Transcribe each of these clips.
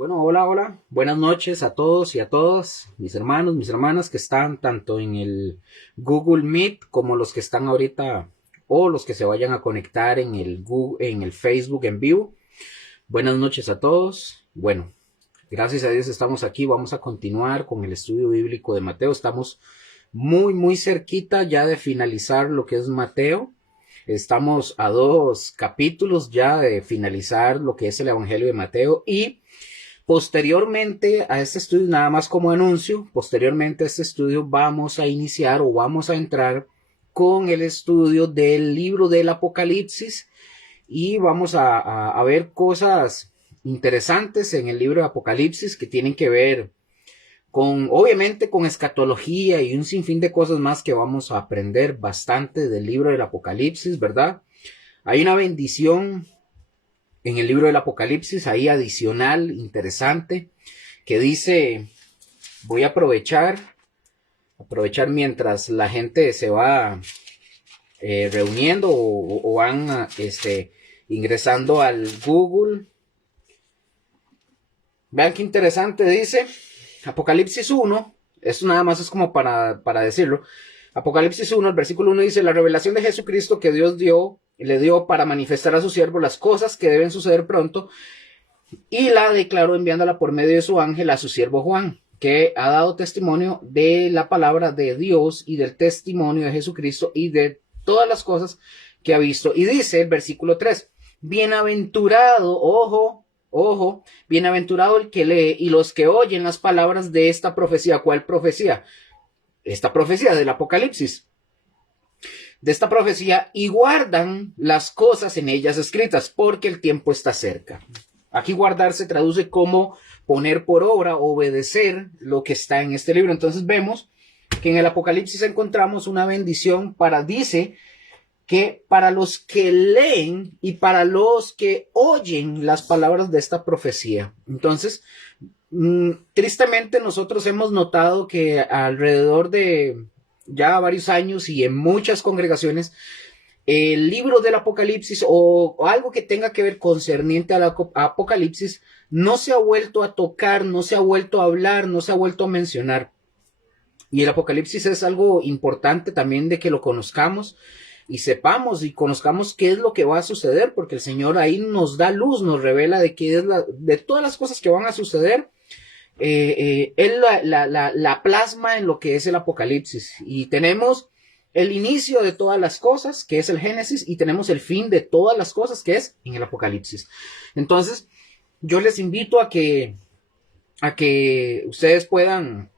Bueno, hola. Buenas noches a todos y a todas, mis hermanos, mis hermanas que están tanto en el Google Meet como los que están ahorita o los que se vayan a conectar en el en el Facebook en vivo. Buenas noches a todos. Bueno, gracias a Dios estamos aquí. Vamos a continuar con el estudio bíblico de Mateo. Estamos muy cerquita ya de finalizar lo que es Mateo. Estamos a 2 capítulos ya de finalizar lo que es el Evangelio de Mateo y posteriormente a este estudio, nada más como anuncio, posteriormente a este estudio vamos a iniciar o vamos a entrar con el estudio del libro del Apocalipsis y vamos a ver cosas interesantes en el libro de Apocalipsis que tienen que ver con, obviamente, con escatología y un sinfín de cosas más que vamos a aprender bastante del libro del Apocalipsis, ¿verdad? Hay una bendición en el libro del Apocalipsis, ahí adicional, interesante, que dice, voy a aprovechar mientras la gente se va reuniendo o van ingresando al Google. Vean qué interesante, dice Apocalipsis 1, esto nada más es como para decirlo. Apocalipsis 1, el versículo 1 dice, la revelación de Jesucristo que Dios le dio para manifestar a su siervo las cosas que deben suceder pronto, y la declaró enviándola por medio de su ángel a su siervo Juan, que ha dado testimonio de la palabra de Dios y del testimonio de Jesucristo y de todas las cosas que ha visto. Y dice el versículo 3, bienaventurado, ojo, bienaventurado el que lee y los que oyen las palabras de esta profecía. ¿Cuál profecía? Esta profecía del Apocalipsis. De esta profecía y guardan las cosas en ellas escritas, porque el tiempo está cerca. Aquí guardar se traduce como poner por obra, obedecer lo que está en este libro. Entonces vemos que en el Apocalipsis encontramos una bendición dice que para los que leen y para los que oyen las palabras de esta profecía. Entonces, tristemente nosotros hemos notado que alrededor de ya varios años y en muchas congregaciones, el libro del Apocalipsis o algo que tenga que ver concerniente al Apocalipsis no se ha vuelto a tocar, no se ha vuelto a hablar, no se ha vuelto a mencionar. Y el Apocalipsis es algo importante también de que lo conozcamos y sepamos y conozcamos qué es lo que va a suceder, porque el Señor ahí nos da luz, nos revela de qué es de todas las cosas que van a suceder. Él la plasma en lo que es el Apocalipsis y tenemos el inicio de todas las cosas, que es el Génesis, y tenemos el fin de todas las cosas, que es en el Apocalipsis. Entonces, yo les invito a que ustedes puedan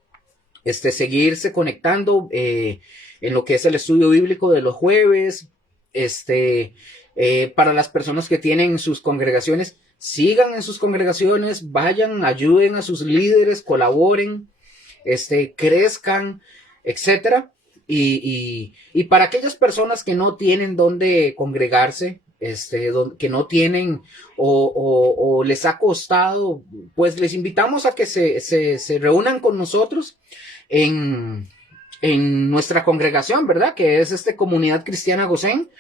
seguirse conectando en lo que es el estudio bíblico de los jueves. Para las personas que tienen sus congregaciones, sigan en sus congregaciones, vayan, ayuden a sus líderes, colaboren, crezcan, etcétera. Y para aquellas personas que no tienen dónde congregarse, que no tienen o les ha costado, pues les invitamos a que se reúnan con nosotros en nuestra congregación, ¿verdad? Que es Comunidad Cristiana Gosén,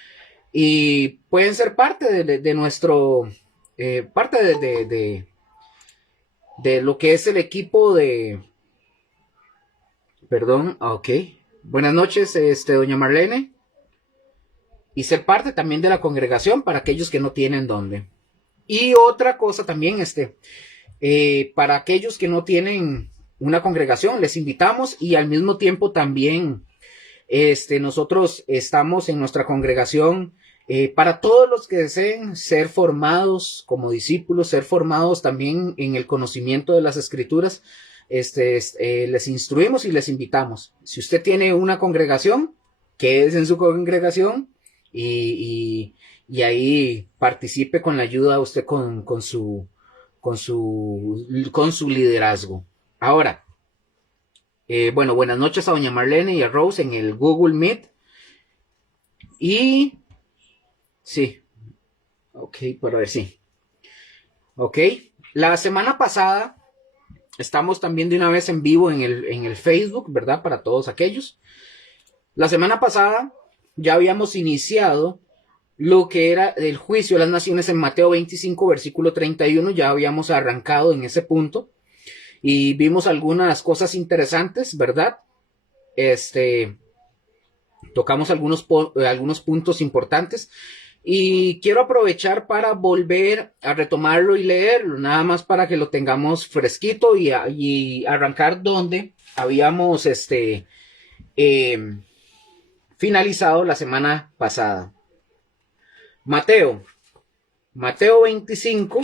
y pueden ser parte de nuestro, parte de lo que es el equipo perdón, ok. Buenas noches, doña Marlene. Y ser parte también de la congregación para aquellos que no tienen dónde. Y otra cosa también, para aquellos que no tienen una congregación, les invitamos y al mismo tiempo también, nosotros estamos en nuestra congregación para todos los que deseen ser formados como discípulos, ser formados también en el conocimiento de las Escrituras. Les instruimos y les invitamos. Si usted tiene una congregación, quédese en su congregación y ahí participe con la ayuda de usted con su liderazgo. Ahora, bueno, buenas noches a doña Marlene y a Rose en el Google Meet. Y sí, ok, para ver, sí. Ok, la semana pasada estamos también de una vez en vivo en el Facebook, ¿verdad? Para todos aquellos. La semana pasada ya habíamos iniciado lo que era el juicio de las naciones en Mateo 25, versículo 31. Ya habíamos arrancado en ese punto y vimos algunas cosas interesantes, ¿verdad? Tocamos algunos puntos importantes y quiero aprovechar para volver a retomarlo y leerlo, nada más para que lo tengamos fresquito y arrancar donde habíamos finalizado la semana pasada. Mateo 25,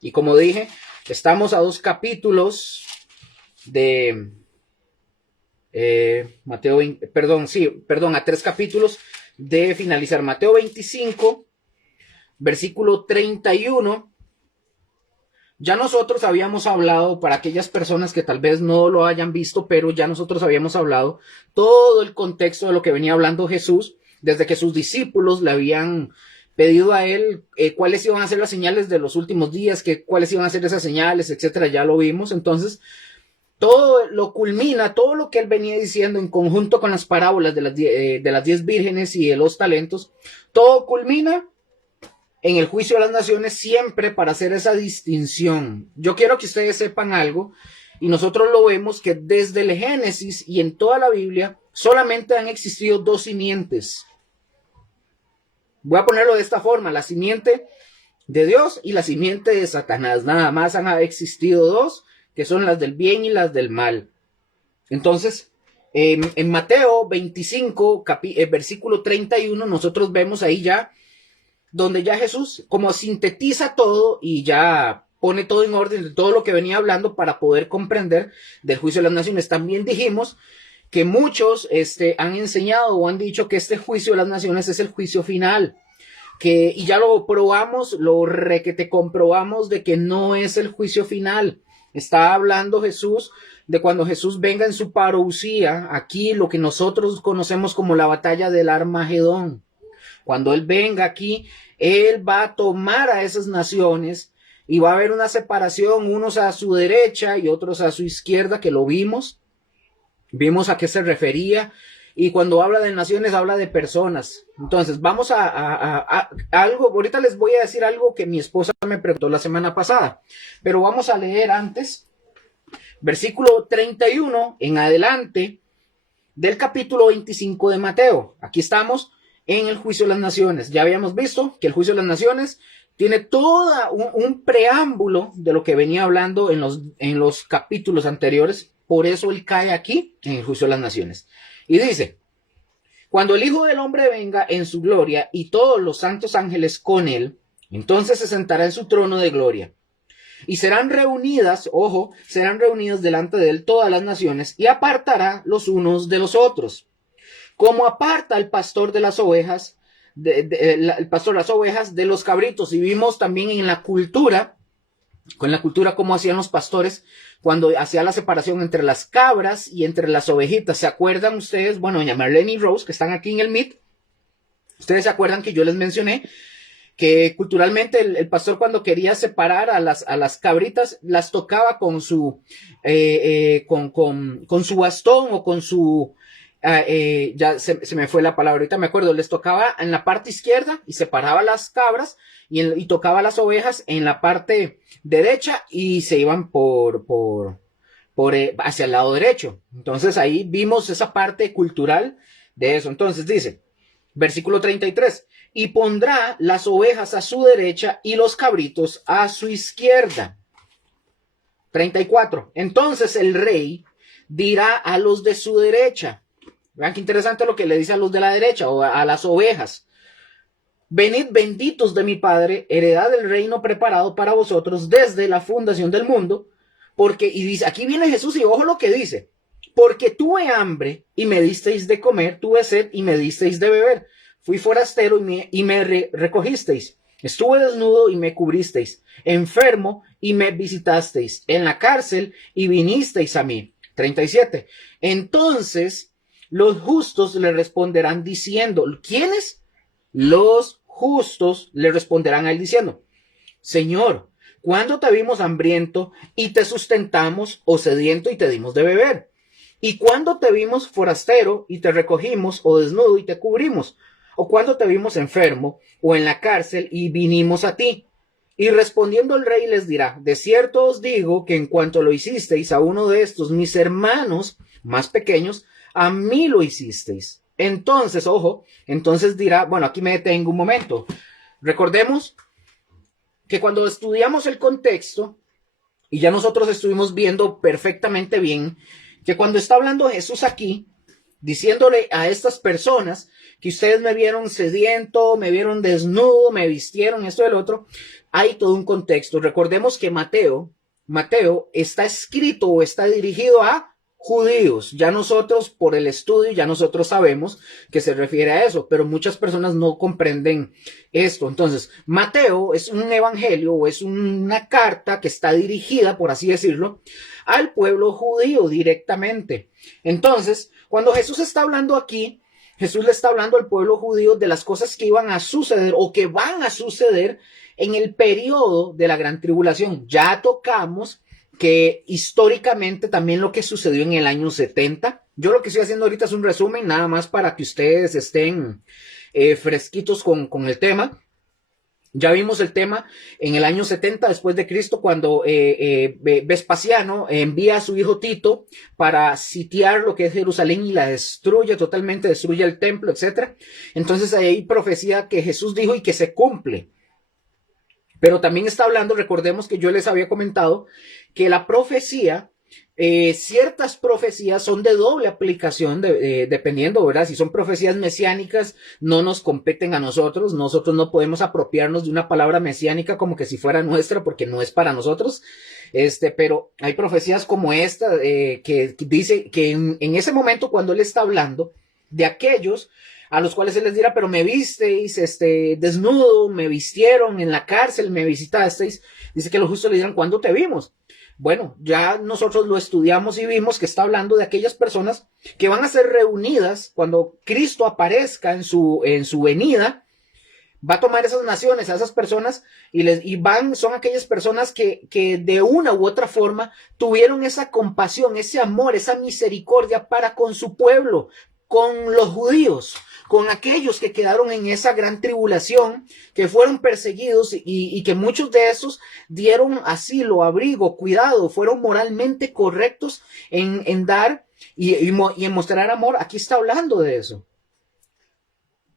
y como dije, estamos a 2 capítulos de a 3 capítulos de finalizar. Mateo 25, versículo 31. Ya nosotros habíamos hablado, para aquellas personas que tal vez no lo hayan visto, pero ya nosotros habíamos hablado todo el contexto de lo que venía hablando Jesús, desde que sus discípulos le habían pedido a él cuáles iban a ser las señales de los últimos días, cuáles iban a ser esas señales, etcétera. Ya lo vimos. Entonces, todo lo culmina, todo lo que él venía diciendo en conjunto con las parábolas de las 10 vírgenes y de los talentos, todo culmina en el juicio de las naciones, siempre para hacer esa distinción. Yo quiero que ustedes sepan algo, y nosotros lo vemos, que desde el Génesis y en toda la Biblia solamente han existido 2 simientes. Voy a ponerlo de esta forma: la simiente de Dios y la simiente de Satanás. Nada más han existido 2, que son las del bien y las del mal. Entonces, en Mateo 25, versículo 31, nosotros vemos ahí ya donde ya Jesús como sintetiza todo y ya pone todo en orden de todo lo que venía hablando para poder comprender del juicio de las naciones. También dijimos que muchos han enseñado o han dicho que este juicio de las naciones es el juicio final, y ya lo probamos, lo requete comprobamos de que no es el juicio final. Está hablando Jesús de cuando Jesús venga en su parousia, aquí lo que nosotros conocemos como la batalla del Armagedón. Cuando él venga aquí, él va a tomar a esas naciones y va a haber una separación, unos a su derecha y otros a su izquierda, que lo vimos a qué se refería. Y cuando habla de naciones, habla de personas. Entonces, vamos a algo. Ahorita les voy a decir algo que mi esposa me preguntó la semana pasada, pero vamos a leer antes versículo 31 en adelante del capítulo 25 de Mateo. Aquí estamos en el juicio de las naciones. Ya habíamos visto que el juicio de las naciones tiene todo un preámbulo de lo que venía hablando en los capítulos anteriores. Por eso él cae aquí en el juicio de las naciones. Y dice: cuando el Hijo del Hombre venga en su gloria y todos los santos ángeles con él, entonces se sentará en su trono de gloria. Y serán reunidas delante de él todas las naciones, y apartará los unos de los otros, como aparta el pastor de las ovejas, el pastor de las ovejas de los cabritos. Y vimos también en la cultura, cómo hacían los pastores cuando hacía la separación entre las cabras y entre las ovejitas. ¿Se acuerdan ustedes? Bueno, doña Marlene y Rose, que están aquí en el Meet, ustedes se acuerdan que yo les mencioné que culturalmente el pastor, cuando quería separar a las cabritas, las tocaba con su con su bastón o con su ya se me fue la palabra, ahorita me acuerdo, les tocaba en la parte izquierda y separaba las cabras y tocaba las ovejas en la parte derecha y se iban hacia el lado derecho. Entonces ahí vimos esa parte cultural de eso. Entonces dice, versículo 33, y pondrá las ovejas a su derecha y los cabritos a su izquierda. 34, entonces el rey dirá a los de su derecha. Vean qué interesante lo que le dice a los de la derecha o a las ovejas: venid benditos de mi Padre, heredad del reino preparado para vosotros desde la fundación del mundo, porque, y dice, aquí viene Jesús y ojo lo que dice: porque tuve hambre y me disteis de comer, tuve sed y me disteis de beber, fui forastero y me recogisteis, estuve desnudo y me cubristeis, enfermo y me visitasteis, en la cárcel y vinisteis a mí. 37, entonces los justos le responderán diciendo, ¿quiénes? Los justos le responderán a él diciendo, Señor, ¿cuándo te vimos hambriento y te sustentamos, o sediento y te dimos de beber? ¿Y cuándo te vimos forastero y te recogimos, o desnudo y te cubrimos? ¿O cuándo te vimos enfermo o en la cárcel y vinimos a ti? Y respondiendo el rey les dirá, de cierto os digo que en cuanto lo hicisteis a uno de estos mis hermanos más pequeños, a mí lo hicisteis. Entonces, ojo, entonces dirá, bueno, aquí me detengo un momento. Recordemos que cuando estudiamos el contexto, y ya nosotros estuvimos viendo perfectamente bien, que cuando está hablando Jesús aquí, diciéndole a estas personas que ustedes me vieron sediento, me vieron desnudo, me vistieron, esto y el otro, hay todo un contexto. Recordemos que Mateo está escrito o está dirigido a judíos. Ya nosotros, por el estudio, ya nosotros sabemos que se refiere a eso, pero muchas personas no comprenden esto. Entonces, Mateo es un evangelio o es una carta que está dirigida, por así decirlo, al pueblo judío directamente. Entonces, cuando Jesús está hablando aquí, Jesús le está hablando al pueblo judío de las cosas que iban a suceder o que van a suceder en el periodo de la gran tribulación. Ya tocamos que históricamente también lo que sucedió en el año 70. Yo lo que estoy haciendo ahorita es un resumen, nada más para que ustedes estén fresquitos con el tema. Ya vimos el tema en el año 70 después de Cristo, cuando Vespasiano envía a su hijo Tito para sitiar lo que es Jerusalén y la destruye totalmente, destruye el templo, etc. Entonces hay profecía que Jesús dijo y que se cumple. Pero también está hablando, recordemos que yo les había comentado que la profecía, ciertas profecías son de doble aplicación, dependiendo, ¿verdad? Si son profecías mesiánicas, no nos competen a nosotros. Nosotros no podemos apropiarnos de una palabra mesiánica como que si fuera nuestra, porque no es para nosotros. Pero hay profecías como esta, que dice que en ese momento, cuando él está hablando de aquellos a los cuales él les dirá, pero me visteis desnudo, me vistieron en la cárcel, me visitasteis. Dice que los justos le dirán, ¿cuándo te vimos? Bueno, ya nosotros lo estudiamos y vimos que está hablando de aquellas personas que van a ser reunidas cuando Cristo aparezca en su venida. Va a tomar esas naciones, a esas personas, son aquellas personas que de una u otra forma tuvieron esa compasión, ese amor, esa misericordia para con su pueblo, con los judíos, con aquellos que quedaron en esa gran tribulación, que fueron perseguidos y que muchos de esos dieron asilo, abrigo, cuidado, fueron moralmente correctos en dar y en mostrar amor. Aquí está hablando de eso.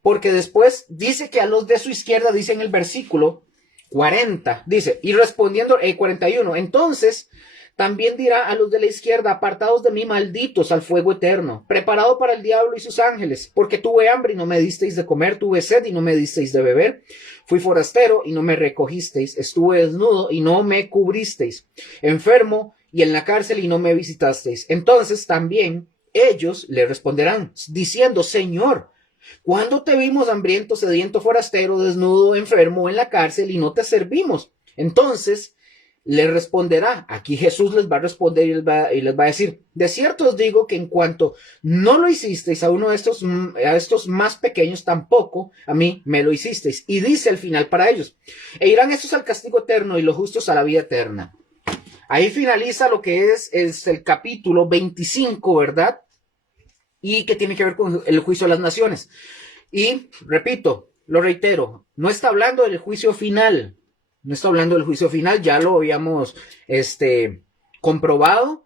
Porque después dice que a los de su izquierda, dice en el versículo 40, dice, y respondiendo, 41, entonces también dirá a los de la izquierda, apartados de mí, malditos al fuego eterno, preparado para el diablo y sus ángeles, porque tuve hambre y no me disteis de comer, tuve sed y no me disteis de beber, fui forastero y no me recogisteis, estuve desnudo y no me cubristeis, enfermo y en la cárcel y no me visitasteis. Entonces también ellos le responderán, diciendo, Señor, ¿cuándo te vimos hambriento, sediento, forastero, desnudo, enfermo, en la cárcel y no te servimos? Entonces le responderá, aquí Jesús les va a responder y les va a decir, de cierto os digo que en cuanto no lo hicisteis a uno de estos más pequeños, tampoco a mí me lo hicisteis. Y dice al final para ellos, e irán estos al castigo eterno y los justos a la vida eterna. Ahí finaliza lo que es el capítulo 25, ¿verdad? Y que tiene que ver con el juicio de las naciones. Y repito, lo reitero, no está hablando del juicio final. No está hablando del juicio final, ya lo habíamos comprobado.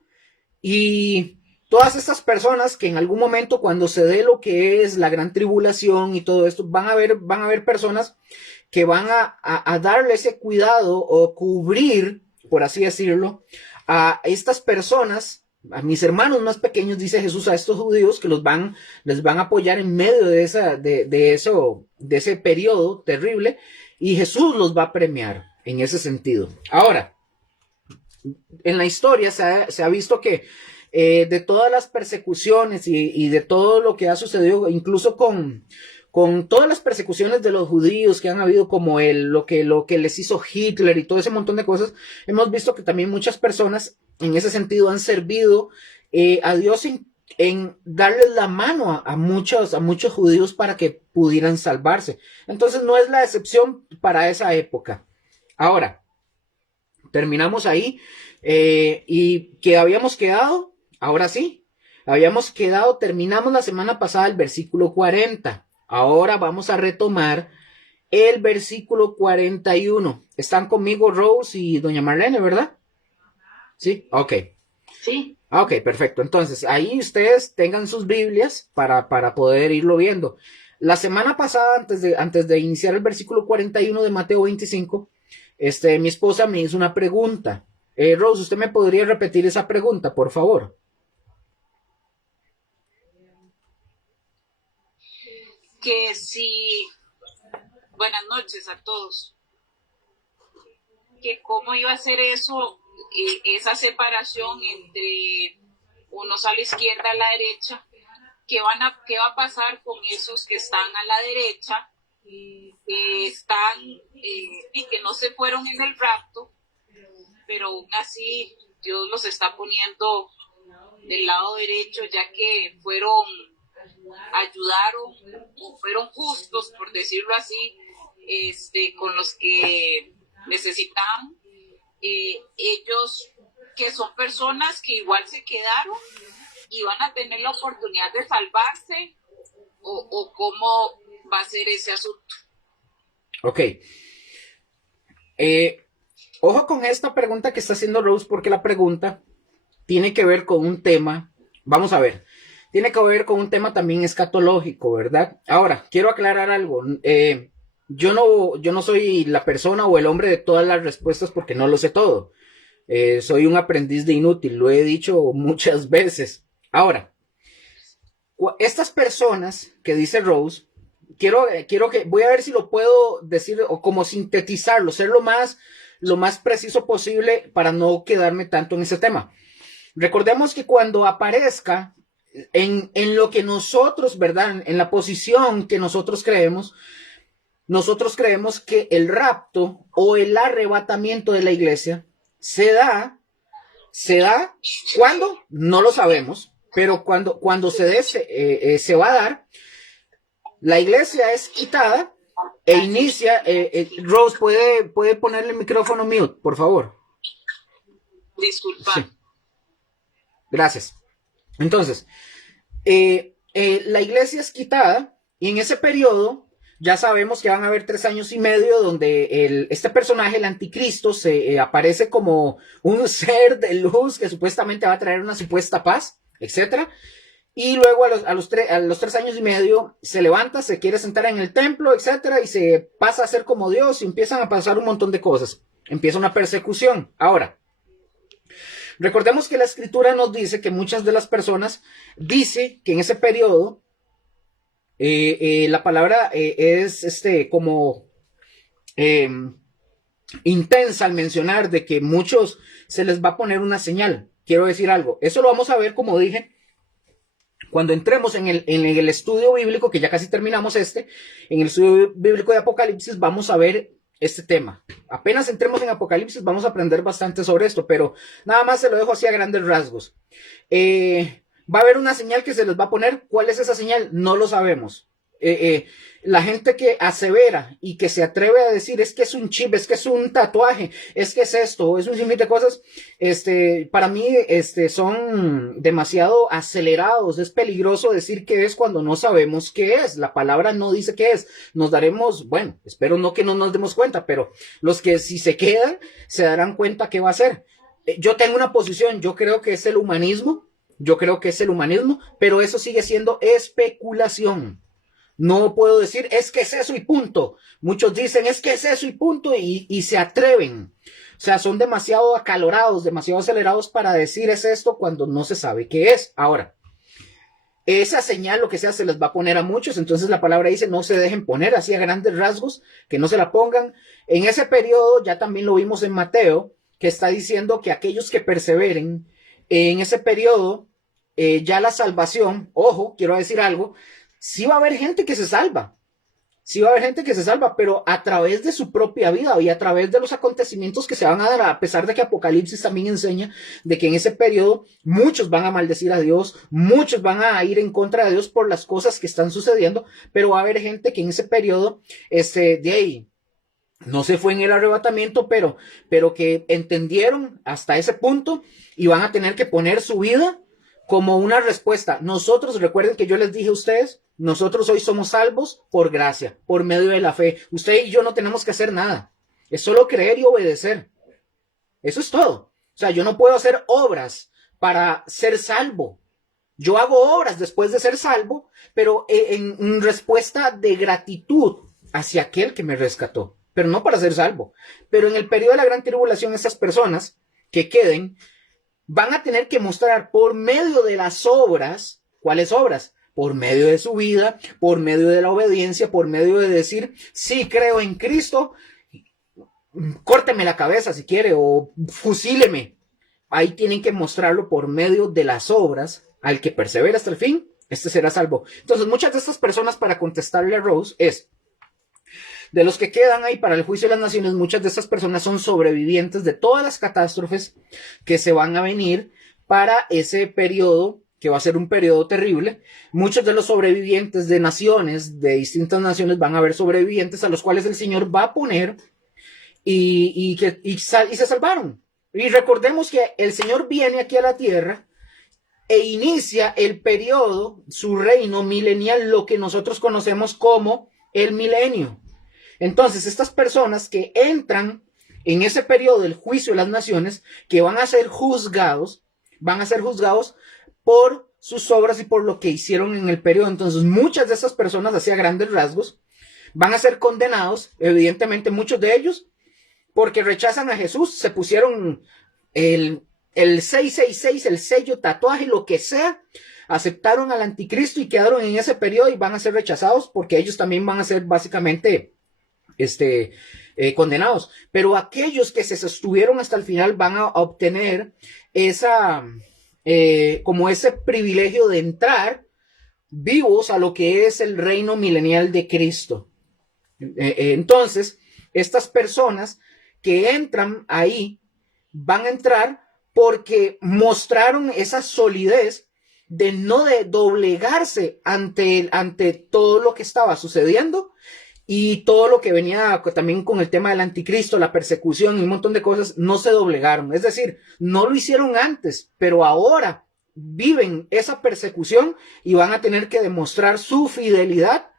Y todas estas personas que en algún momento, cuando se dé lo que es la gran tribulación y todo esto, van a haber personas que van a darle ese cuidado o cubrir, por así decirlo, a estas personas, a mis hermanos más pequeños, dice Jesús, a estos judíos que les van a apoyar en medio de ese periodo terrible, y Jesús los va a premiar en ese sentido. Ahora, en la historia se ha visto que de todas las persecuciones y de todo lo que ha sucedido, incluso con todas las persecuciones de los judíos que han habido, como lo que les hizo Hitler y todo ese montón de cosas, hemos visto que también muchas personas en ese sentido han servido a Dios en darles la mano a muchos judíos para que pudieran salvarse. Entonces no es la excepción para esa época. Ahora, terminamos ahí y que habíamos quedado, ahora sí, Habíamos quedado, terminamos la semana pasada el versículo 40. Ahora vamos a retomar el versículo 41. Están conmigo Rose y doña Marlene, ¿verdad? Sí, ok. Sí. Ok, perfecto. Entonces, ahí ustedes tengan sus Biblias para poder irlo viendo. La semana pasada, antes de iniciar el versículo 41 de Mateo 25, mi esposa me hizo una pregunta. Rose, ¿usted me podría repetir esa pregunta, por favor? Que si, buenas noches a todos, que cómo iba a ser eso, esa separación entre unos a la izquierda, a la derecha, qué va a pasar con esos que están a la derecha, que están y que no se fueron en el rapto, pero aún así Dios los está poniendo del lado derecho, ya que ayudaron o fueron justos, por decirlo así, con los que necesitaban, ellos que son personas que igual se quedaron y van a tener la oportunidad de salvarse, o cómo va a ser ese asunto. Ok. Ojo con esta pregunta que está haciendo Rose, porque la pregunta tiene que ver con un tema, vamos a ver, tiene que ver con un tema también escatológico, ¿verdad? Ahora, quiero aclarar algo. Yo no soy la persona o el hombre de todas las respuestas porque no lo sé todo. Soy un aprendiz de inútil, lo he dicho muchas veces. Ahora, estas personas que dice Rose, quiero que, voy a ver si lo puedo decir o como sintetizarlo, ser lo más preciso posible para no quedarme tanto en ese tema. Recordemos que cuando aparezca en lo que nosotros, ¿verdad? En la posición que nosotros creemos que el rapto o el arrebatamiento de la iglesia se da, ¿cuándo? No lo sabemos, pero cuando se dé, se va a dar, la iglesia es quitada e inicia, Rose, ¿puede ponerle el micrófono mute, por favor? Disculpa. Sí, gracias. Entonces, la iglesia es quitada y en ese periodo ya sabemos que van a haber 3 años y medio donde este personaje, el anticristo, se aparece como un ser de luz que supuestamente va a traer una supuesta paz, etcétera. Y luego a los 3 años y medio se levanta, se quiere sentar en el templo, etcétera, y se pasa a ser como Dios y empiezan a pasar un montón de cosas. Empieza una persecución. Ahora, recordemos que la escritura nos dice que muchas de las personas dice que en ese periodo la palabra es como eh, intensa al mencionar de que muchos se les va a poner una señal. Quiero decir algo. Eso lo vamos a ver, como dije, cuando entremos en el estudio bíblico, que ya casi terminamos en el estudio bíblico de Apocalipsis, vamos a ver este tema. Apenas entremos en Apocalipsis, vamos a aprender bastante sobre esto, pero nada más se lo dejo así a grandes rasgos. Va a haber una señal que se les va a poner. ¿Cuál es esa señal? No lo sabemos. La gente que asevera y que se atreve a decir es que es un chip, es que es un tatuaje, es que es esto, es un sinfín de cosas, para mí son demasiado acelerados. Es peligroso decir qué es cuando no sabemos qué es. La palabra no dice qué es. Nos daremos, bueno, espero no que no nos demos cuenta, pero los que si se quedan se darán cuenta qué va a ser. Yo tengo una posición, yo creo que es el humanismo, pero eso sigue siendo especulación. No puedo decir, es que es eso y punto. Muchos dicen, es que es eso y punto, y se atreven. O sea, son demasiado acalorados, demasiado acelerados para decir es esto cuando no se sabe qué es. Ahora, esa señal, lo que sea, se les va a poner a muchos. Entonces la palabra dice, no se dejen poner así a grandes rasgos, que no se la pongan. En ese periodo, ya también lo vimos en Mateo, que está diciendo que aquellos que perseveren en ese periodo, ya la salvación, ojo, quiero decir algo, sí va a haber gente que se salva, pero a través de su propia vida y a través de los acontecimientos que se van a dar, a pesar de que Apocalipsis también enseña de que en ese periodo muchos van a maldecir a Dios, muchos van a ir en contra de Dios por las cosas que están sucediendo, pero va a haber gente que en ese periodo, de ahí, no se fue en el arrebatamiento, pero que entendieron hasta ese punto y van a tener que poner su vida como una respuesta. Nosotros, recuerden que yo les dije a ustedes, nosotros hoy somos salvos por gracia, por medio de la fe. Usted y yo no tenemos que hacer nada. Es solo creer y obedecer. Eso es todo. O sea, yo no puedo hacer obras para ser salvo. Yo hago obras después de ser salvo, pero en respuesta de gratitud hacia aquel que me rescató, pero no para ser salvo. Pero en el periodo de la gran tribulación, esas personas que queden van a tener que mostrar por medio de las obras, ¿cuáles obras? Por medio de su vida, por medio de la obediencia, por medio de decir, sí, creo en Cristo, córteme la cabeza si quiere o fusíleme. Ahí tienen que mostrarlo por medio de las obras. Al que persevera hasta el fin, este será salvo. Entonces, muchas de estas personas, para contestarle a Rose, de los que quedan ahí para el juicio de las naciones, muchas de estas personas son sobrevivientes de todas las catástrofes que se van a venir para ese periodo, que va a ser un periodo terrible. Muchos de los sobrevivientes de naciones, de distintas naciones, van a haber sobrevivientes a los cuales el Señor va a poner y se salvaron. Y recordemos que el Señor viene aquí a la tierra e inicia el periodo, su reino milenial, lo que nosotros conocemos como el milenio. Entonces, estas personas que entran en ese periodo del juicio de las naciones, que van a ser juzgados por sus obras y por lo que hicieron en el periodo. Entonces, muchas de esas personas, hacia grandes rasgos, van a ser condenados, evidentemente muchos de ellos, porque rechazan a Jesús, se pusieron el 666, el sello, tatuaje, lo que sea, aceptaron al anticristo y quedaron en ese periodo y van a ser rechazados porque ellos también van a ser básicamente condenados. Pero aquellos que se sostuvieron hasta el final van a obtener como ese privilegio de entrar vivos a lo que es el reino milenial de Cristo. Entonces, estas personas que entran ahí van a entrar porque mostraron esa solidez de no doblegarse ante todo lo que estaba sucediendo y todo lo que venía también con el tema del anticristo, la persecución y un montón de cosas. No se doblegaron, es decir, no lo hicieron antes, pero ahora viven esa persecución y van a tener que demostrar su fidelidad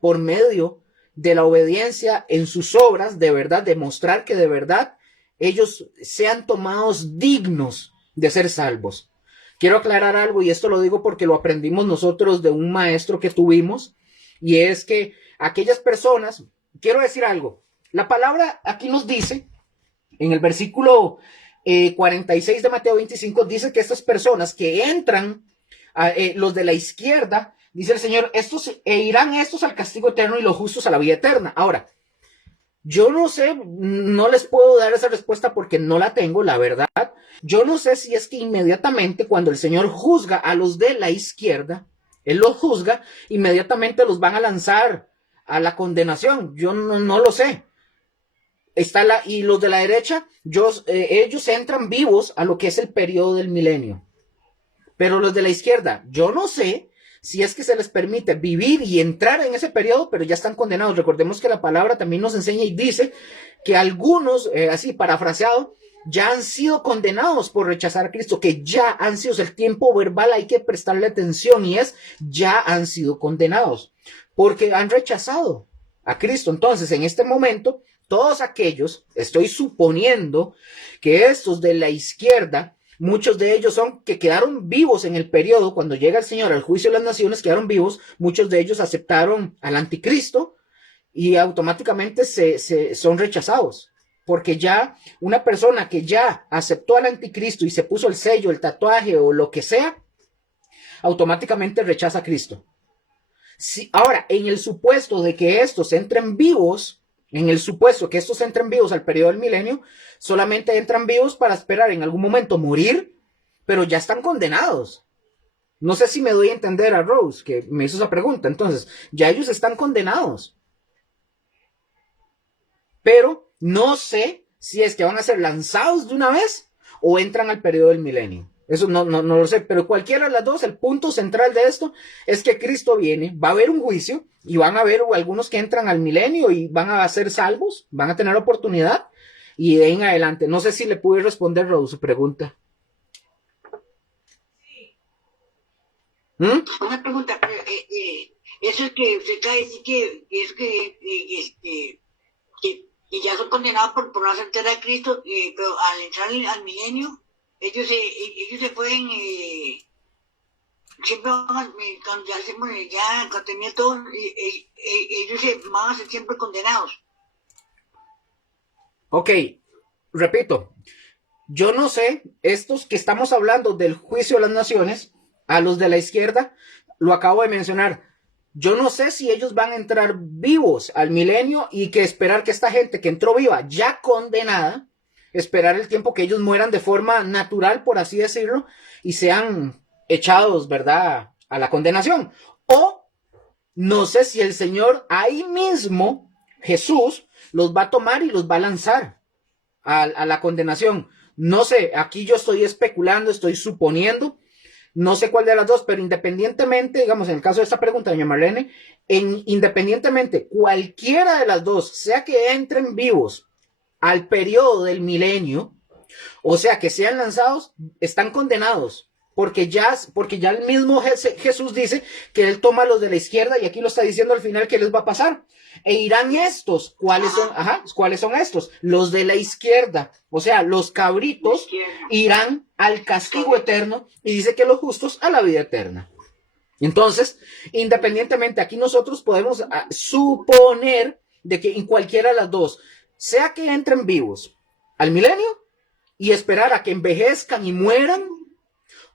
por medio de la obediencia en sus obras, de verdad, demostrar que de verdad ellos sean tomados dignos de ser salvos. Quiero aclarar algo, y esto lo digo porque lo aprendimos nosotros de un maestro que tuvimos, y es que aquellas personas, quiero decir algo, la palabra aquí nos dice, en el versículo 46 de Mateo 25, dice que estas personas que entran, los de la izquierda, dice el Señor, irán estos al castigo eterno y los justos a la vida eterna. Ahora, yo no sé, no les puedo dar esa respuesta porque no la tengo, la verdad. Yo no sé si es que inmediatamente cuando el Señor juzga a los de la izquierda, Él los juzga, inmediatamente los van a lanzar a la condenación. Yo no lo sé. Y los de la derecha, ellos entran vivos a lo que es el periodo del milenio. Pero los de la izquierda, yo no sé si es que se les permite vivir y entrar en ese periodo, pero ya están condenados. Recordemos que la palabra también nos enseña y dice que algunos, así parafraseado, ya han sido condenados por rechazar a Cristo, que ya han sido, el tiempo verbal hay que prestarle atención y ya han sido condenados, porque han rechazado a Cristo. Entonces, en este momento, todos aquellos, estoy suponiendo que estos de la izquierda, muchos de ellos son que quedaron vivos en el periodo, cuando llega el Señor al juicio de las naciones, quedaron vivos, muchos de ellos aceptaron al anticristo y automáticamente son rechazados. Porque ya una persona que ya aceptó al anticristo y se puso el sello, el tatuaje o lo que sea, automáticamente rechaza a Cristo. Ahora, en el supuesto de que estos entren vivos, al periodo del milenio, solamente entran vivos para esperar en algún momento morir, pero ya están condenados. No sé si me doy a entender a Rose, que me hizo esa pregunta. Entonces, ya ellos están condenados. Pero no sé si es que van a ser lanzados de una vez o entran al periodo del milenio. Eso no lo sé, pero cualquiera de las dos, el punto central de esto es que Cristo viene, va a haber un juicio y van a haber algunos que entran al milenio y van a ser salvos, van a tener oportunidad y de ahí en adelante. No sé si le pude responder, Raúl, su pregunta. ¿Mm? Una pregunta, eso es que usted está diciendo que ya son condenados por no aceptar a Cristo, pero al entrar al milenio, ellos se pueden, siempre van a, cuando ya, cuando termine todo, ellos van a ser siempre condenados. Ok, repito, yo no sé, estos que estamos hablando del juicio de las naciones, a los de la izquierda, lo acabo de mencionar. Yo no sé si ellos van a entrar vivos al milenio y que esperar que esta gente que entró viva, ya condenada, esperar el tiempo que ellos mueran de forma natural, por así decirlo, y sean echados, ¿verdad?, a la condenación. O no sé si el Señor ahí mismo, Jesús, los va a tomar y los va a lanzar a la condenación. No sé, aquí yo estoy especulando, estoy suponiendo, no sé cuál de las dos, pero independientemente, digamos, en el caso de esta pregunta, doña Marlene, independientemente, cualquiera de las dos, sea que entren vivos al periodo del milenio, o sea, que sean lanzados, están condenados. Porque ya el mismo Jesús dice que él toma a los de la izquierda y aquí lo está diciendo al final que les va a pasar. E irán estos, ¿cuáles son? Ajá, ¿cuáles son estos? Los de la izquierda, o sea, los cabritos irán al castigo eterno y dice que los justos a la vida eterna. Entonces, independientemente, aquí nosotros podemos suponer de que en cualquiera de las dos, sea que entren vivos al milenio y esperar a que envejezcan y mueran,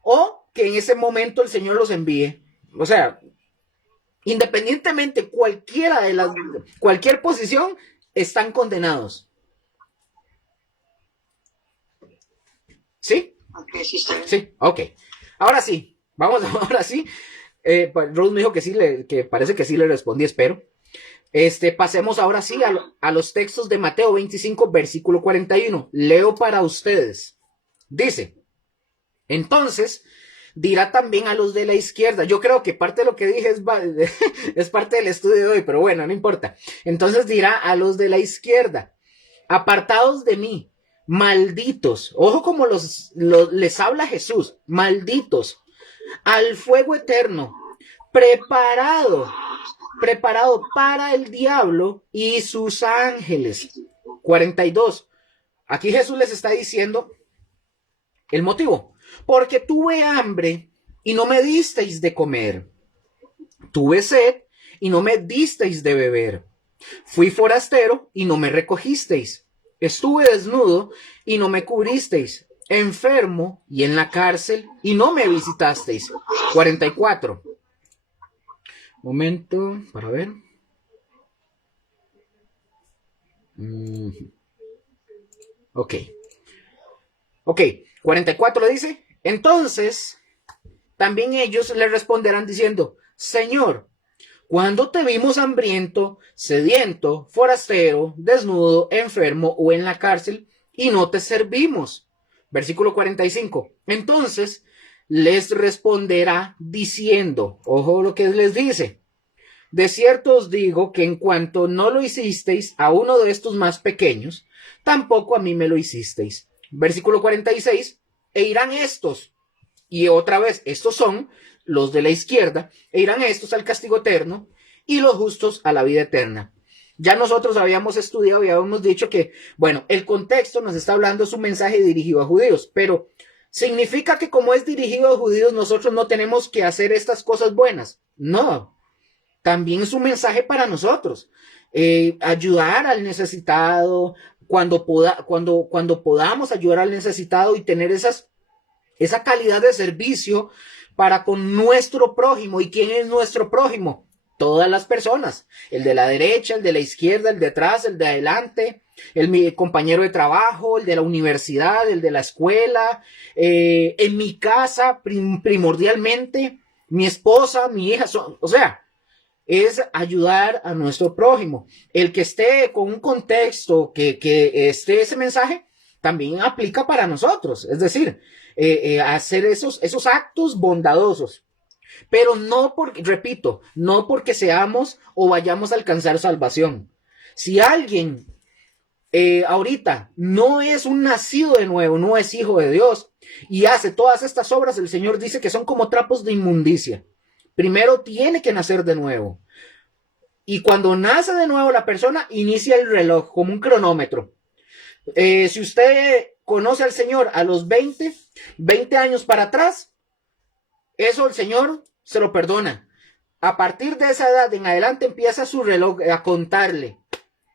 o que en ese momento el Señor los envíe. O sea, independientemente cualquier posición, están condenados. ¿Sí? Okay, sí, está bien. Sí, ok. Ahora sí, ahora sí. Rose me dijo que sí, que parece que sí le respondí, espero. Pasemos ahora sí a los textos de Mateo 25, versículo 41. Leo para ustedes. Dice, entonces dirá también a los de la izquierda. Yo creo que parte de lo que dije es parte del estudio de hoy, pero bueno, no importa. Entonces dirá a los de la izquierda, apartados de mí, malditos. Ojo como les habla Jesús, malditos, al fuego eterno, preparado para el diablo y sus ángeles. 42. Aquí Jesús les está diciendo el motivo. Porque tuve hambre y no me disteis de comer. Tuve sed y no me disteis de beber. Fui forastero y no me recogisteis. Estuve desnudo y no me cubristeis. Enfermo y en la cárcel y no me visitasteis. 44. Momento para ver. Ok. 44 dice. Entonces, también ellos le responderán diciendo, Señor, ¿cuándo te vimos hambriento, sediento, forastero, desnudo, enfermo o en la cárcel y no te servimos? Versículo 45. Entonces les responderá diciendo, ojo lo que les dice, de cierto os digo que en cuanto no lo hicisteis a uno de estos más pequeños, tampoco a mí me lo hicisteis. Versículo 46. E irán estos, y otra vez, estos son los de la izquierda, e irán estos al castigo eterno y los justos a la vida eterna. Ya nosotros habíamos estudiado y habíamos dicho que, bueno, el contexto nos está hablando, es un mensaje dirigido a judíos, pero ¿significa que como es dirigido a judíos nosotros no tenemos que hacer estas cosas buenas? No, también es un mensaje para nosotros. Ayudar al necesitado, cuando podamos ayudar al necesitado y tener esa calidad de servicio para con nuestro prójimo. ¿Y quién es nuestro prójimo? Todas las personas. El de la derecha, el de la izquierda, el de atrás, el de adelante, mi compañero de trabajo, el de la universidad, el de la escuela, en mi casa primordialmente, mi esposa, mi hija, o sea, es ayudar a nuestro prójimo. El que esté con un contexto que esté ese mensaje, también aplica para nosotros. Es decir, hacer esos actos bondadosos. Pero no porque, repito, no porque seamos o vayamos a alcanzar salvación. Si alguien ahorita no es un nacido de nuevo, no es hijo de Dios y hace todas estas obras, el Señor dice que son como trapos de inmundicia. Primero tiene que nacer de nuevo. Y cuando nace de nuevo la persona, inicia el reloj como un cronómetro. Si usted conoce al Señor a los 20 años para atrás, eso el Señor se lo perdona. A partir de esa edad en adelante empieza su reloj a contarle.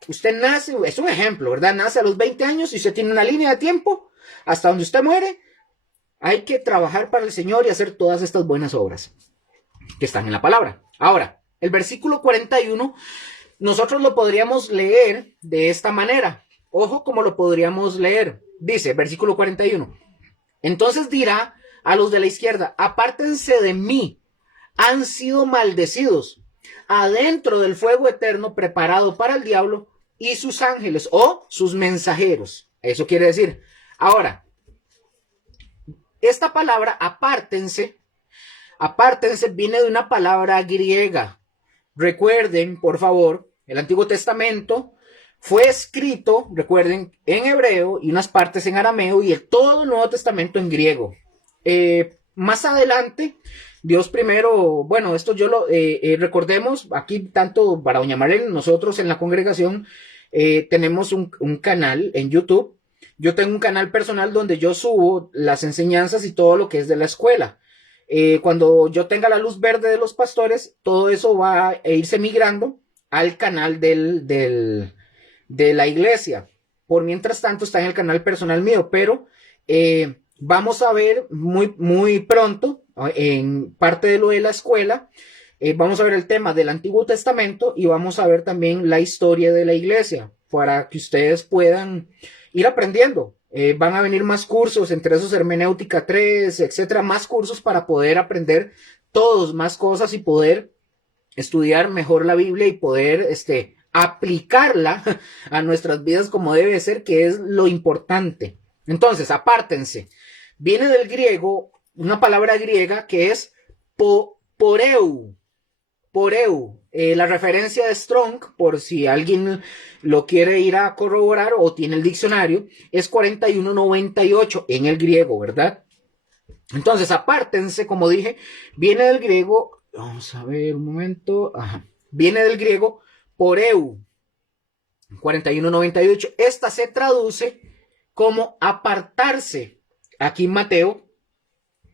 Usted nace, es un ejemplo, ¿verdad? Nace a los 20 años y usted tiene una línea de tiempo hasta donde usted muere. Hay que trabajar para el Señor y hacer todas estas buenas obras que están en la palabra. Ahora, el versículo 41, nosotros lo podríamos leer de esta manera. Ojo cómo lo podríamos leer. Dice, versículo 41. Entonces dirá a los de la izquierda, apártense de mí, han sido maldecidos, adentro del fuego eterno preparado para el diablo y sus ángeles o sus mensajeros. Eso quiere decir. Ahora, esta palabra apártense viene de una palabra griega. Recuerden, por favor, el Antiguo Testamento fue escrito, recuerden, en hebreo y unas partes en arameo y todo el Nuevo Testamento en griego. Más adelante, Dios primero, bueno, esto yo lo recordemos aquí, tanto para doña Marlene, nosotros en la congregación tenemos un canal en YouTube. Yo tengo un canal personal donde yo subo las enseñanzas y todo lo que es de la escuela. Cuando yo tenga la luz verde de los pastores, todo eso va a irse migrando al canal de la iglesia. Por mientras tanto está en el canal personal mío, pero vamos a ver muy pronto, en parte de lo de la escuela, vamos a ver el tema del Antiguo Testamento y vamos a ver también la historia de la iglesia para que ustedes puedan ir aprendiendo. Van a venir más cursos, entre esos hermenéutica 3, etcétera, más cursos para poder aprender todos más cosas y poder estudiar mejor la Biblia y poder aplicarla a nuestras vidas como debe ser, que es lo importante. Entonces, apártense. Viene del griego, una palabra griega que es poreu. La referencia de Strong, por si alguien lo quiere ir a corroborar o tiene el diccionario, es 4198 en el griego, ¿verdad? Entonces, apártense, como dije, viene del griego, vamos a ver un momento, viene del griego poreu, 4198. Esta se traduce como apartarse, aquí en Mateo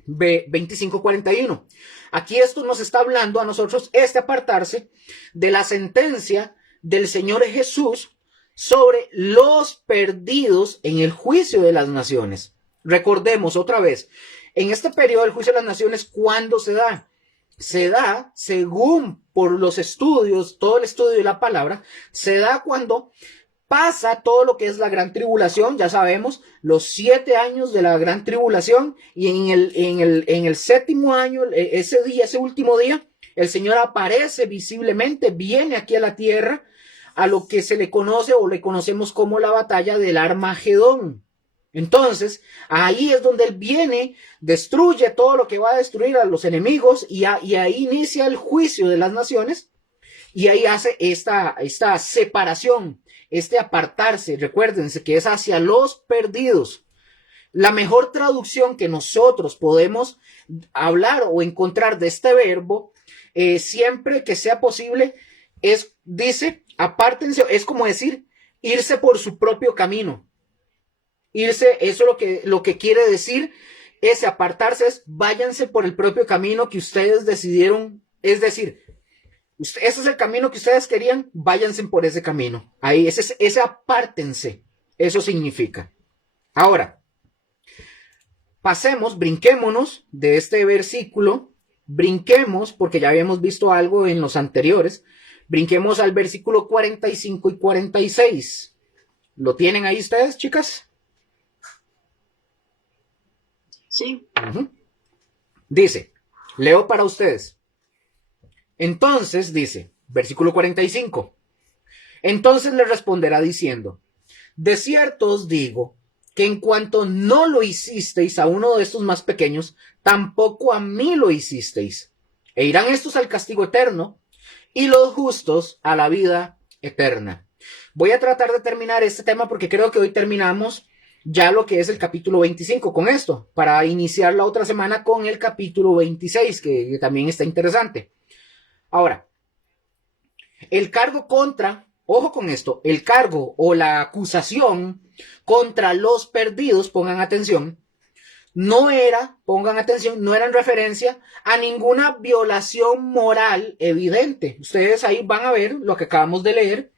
25:41. Aquí esto nos está hablando a nosotros, apartarse de la sentencia del Señor Jesús sobre los perdidos en el juicio de las naciones. Recordemos otra vez, en este periodo del juicio de las naciones, ¿cuándo se da? Se da, según por los estudios, todo el estudio de la palabra, se da cuando pasa todo lo que es la gran tribulación, ya sabemos, los 7 años de la gran tribulación, y en el séptimo año, ese último día, el Señor aparece visiblemente, viene aquí a la tierra, a lo que se le conoce o le conocemos como la batalla del Armagedón. Entonces, ahí es donde Él viene, destruye todo lo que va a destruir a los enemigos, y ahí inicia el juicio de las naciones, y ahí hace esta separación, apartarse. Recuérdense que es hacia los perdidos. La mejor traducción que nosotros podemos hablar o encontrar de este verbo, siempre que sea posible, dice, apártense, es como decir, irse por su propio camino. Irse, eso lo que quiere decir, ese apartarse es, váyanse por el propio camino que ustedes decidieron, es decir, ese es el camino que ustedes querían, váyanse por ese camino. Ahí, ese apártense. Eso significa. Ahora, brinquémonos de este versículo, porque ya habíamos visto algo en los anteriores, brinquemos al versículo 45 y 46. ¿Lo tienen ahí ustedes, chicas? Sí. Dice, leo para ustedes. Entonces, dice, versículo 45, entonces le responderá diciendo, de cierto os digo, que en cuanto no lo hicisteis a uno de estos más pequeños, tampoco a mí lo hicisteis. E irán estos al castigo eterno, y los justos a la vida eterna. Voy a tratar de terminar este tema porque creo que hoy terminamos ya lo que es el capítulo 25 con esto, para iniciar la otra semana con el capítulo 26, que también está interesante. Ahora, el cargo contra, ojo con esto, el cargo o la acusación contra los perdidos, pongan atención, no era, pongan atención, no era en referencia a ninguna violación moral evidente. Ustedes ahí van a ver lo que acabamos de leer.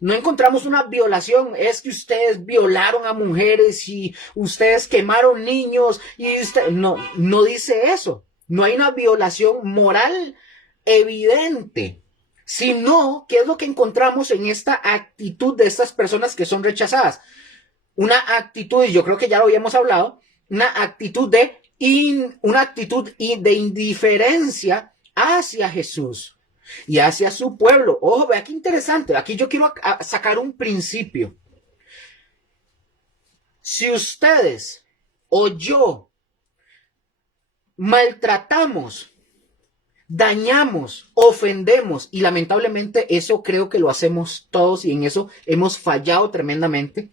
No encontramos una violación, es que ustedes violaron a mujeres y ustedes quemaron niños y no dice eso. No hay una violación moral evidente, sino ¿qué es lo que encontramos en esta actitud de estas personas que son rechazadas? Una actitud, y yo creo que ya lo habíamos hablado, una actitud de indiferencia hacia Jesús y hacia su pueblo. Ojo, vea qué interesante. Aquí yo quiero sacar un principio. Si ustedes o yo maltratamos, dañamos, ofendemos, y lamentablemente eso creo que lo hacemos todos y en eso hemos fallado tremendamente,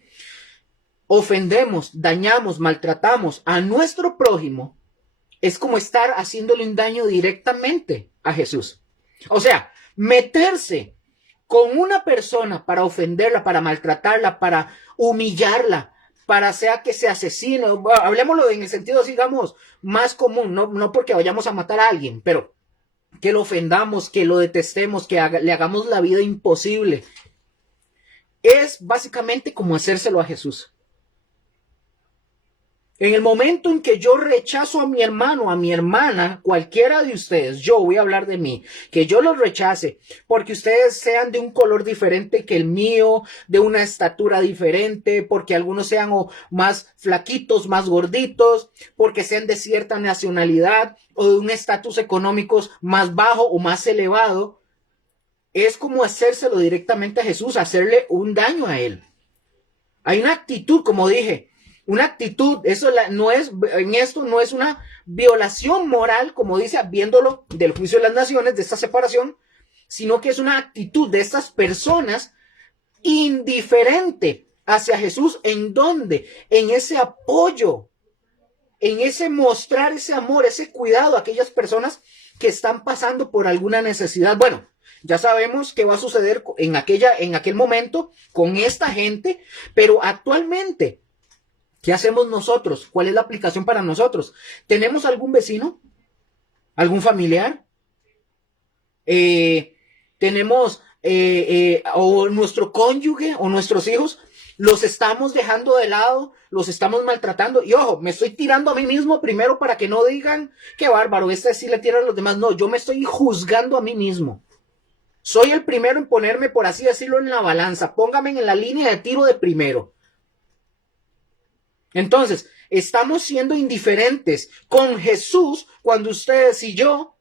ofendemos, dañamos, maltratamos a nuestro prójimo, es como estar haciéndole un daño directamente a Jesús. O sea, meterse con una persona para ofenderla, para maltratarla, para humillarla, para sea que se asesine, hablemoslo en el sentido, digamos, más común, no porque vayamos a matar a alguien, pero que lo ofendamos, que lo detestemos, que le hagamos la vida imposible, es básicamente como hacérselo a Jesús. En el momento en que yo rechazo a mi hermano, a mi hermana, cualquiera de ustedes, yo voy a hablar de mí, que yo los rechace porque ustedes sean de un color diferente que el mío, de una estatura diferente, porque algunos sean más flaquitos, más gorditos, porque sean de cierta nacionalidad o de un estatus económico más bajo o más elevado, es como hacérselo directamente a Jesús, hacerle un daño a él. Hay una actitud, como dije, una actitud, en esto no es una violación moral, como dice, viéndolo del juicio de las naciones, de esta separación, sino que es una actitud de estas personas indiferente hacia Jesús. ¿En dónde? En ese apoyo, en ese mostrar ese amor, ese cuidado a aquellas personas que están pasando por alguna necesidad. Bueno, ya sabemos qué va a suceder en aquel momento con esta gente, pero actualmente, ¿qué hacemos nosotros? ¿Cuál es la aplicación para nosotros? ¿Tenemos algún vecino? ¿Algún familiar? ¿Tenemos o nuestro cónyuge o nuestros hijos? ¿Los estamos dejando de lado? ¿Los estamos maltratando? Y ojo, me estoy tirando a mí mismo primero para que no digan, qué bárbaro, este sí le tira a los demás. No, yo me estoy juzgando a mí mismo. Soy el primero en ponerme, por así decirlo, en la balanza. Póngame en la línea de tiro de primero. Entonces, estamos siendo indiferentes con Jesús cuando ustedes y yo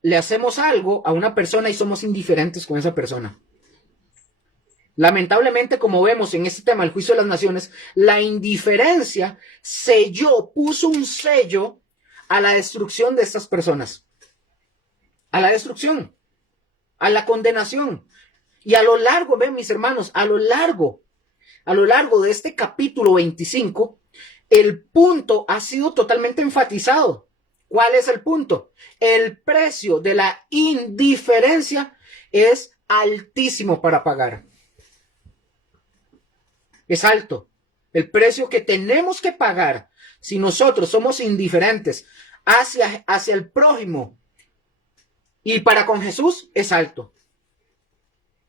le hacemos algo a una persona y somos indiferentes con esa persona. Lamentablemente, como vemos en este tema, el juicio de las naciones, la indiferencia puso un sello a la destrucción de estas personas. A la destrucción, a la condenación. Y a lo largo, ven mis hermanos, a lo largo de este capítulo 25, el punto ha sido totalmente enfatizado. ¿Cuál es el punto? El precio de la indiferencia es altísimo para pagar. Es alto. El precio que tenemos que pagar si nosotros somos indiferentes hacia el prójimo y para con Jesús es alto.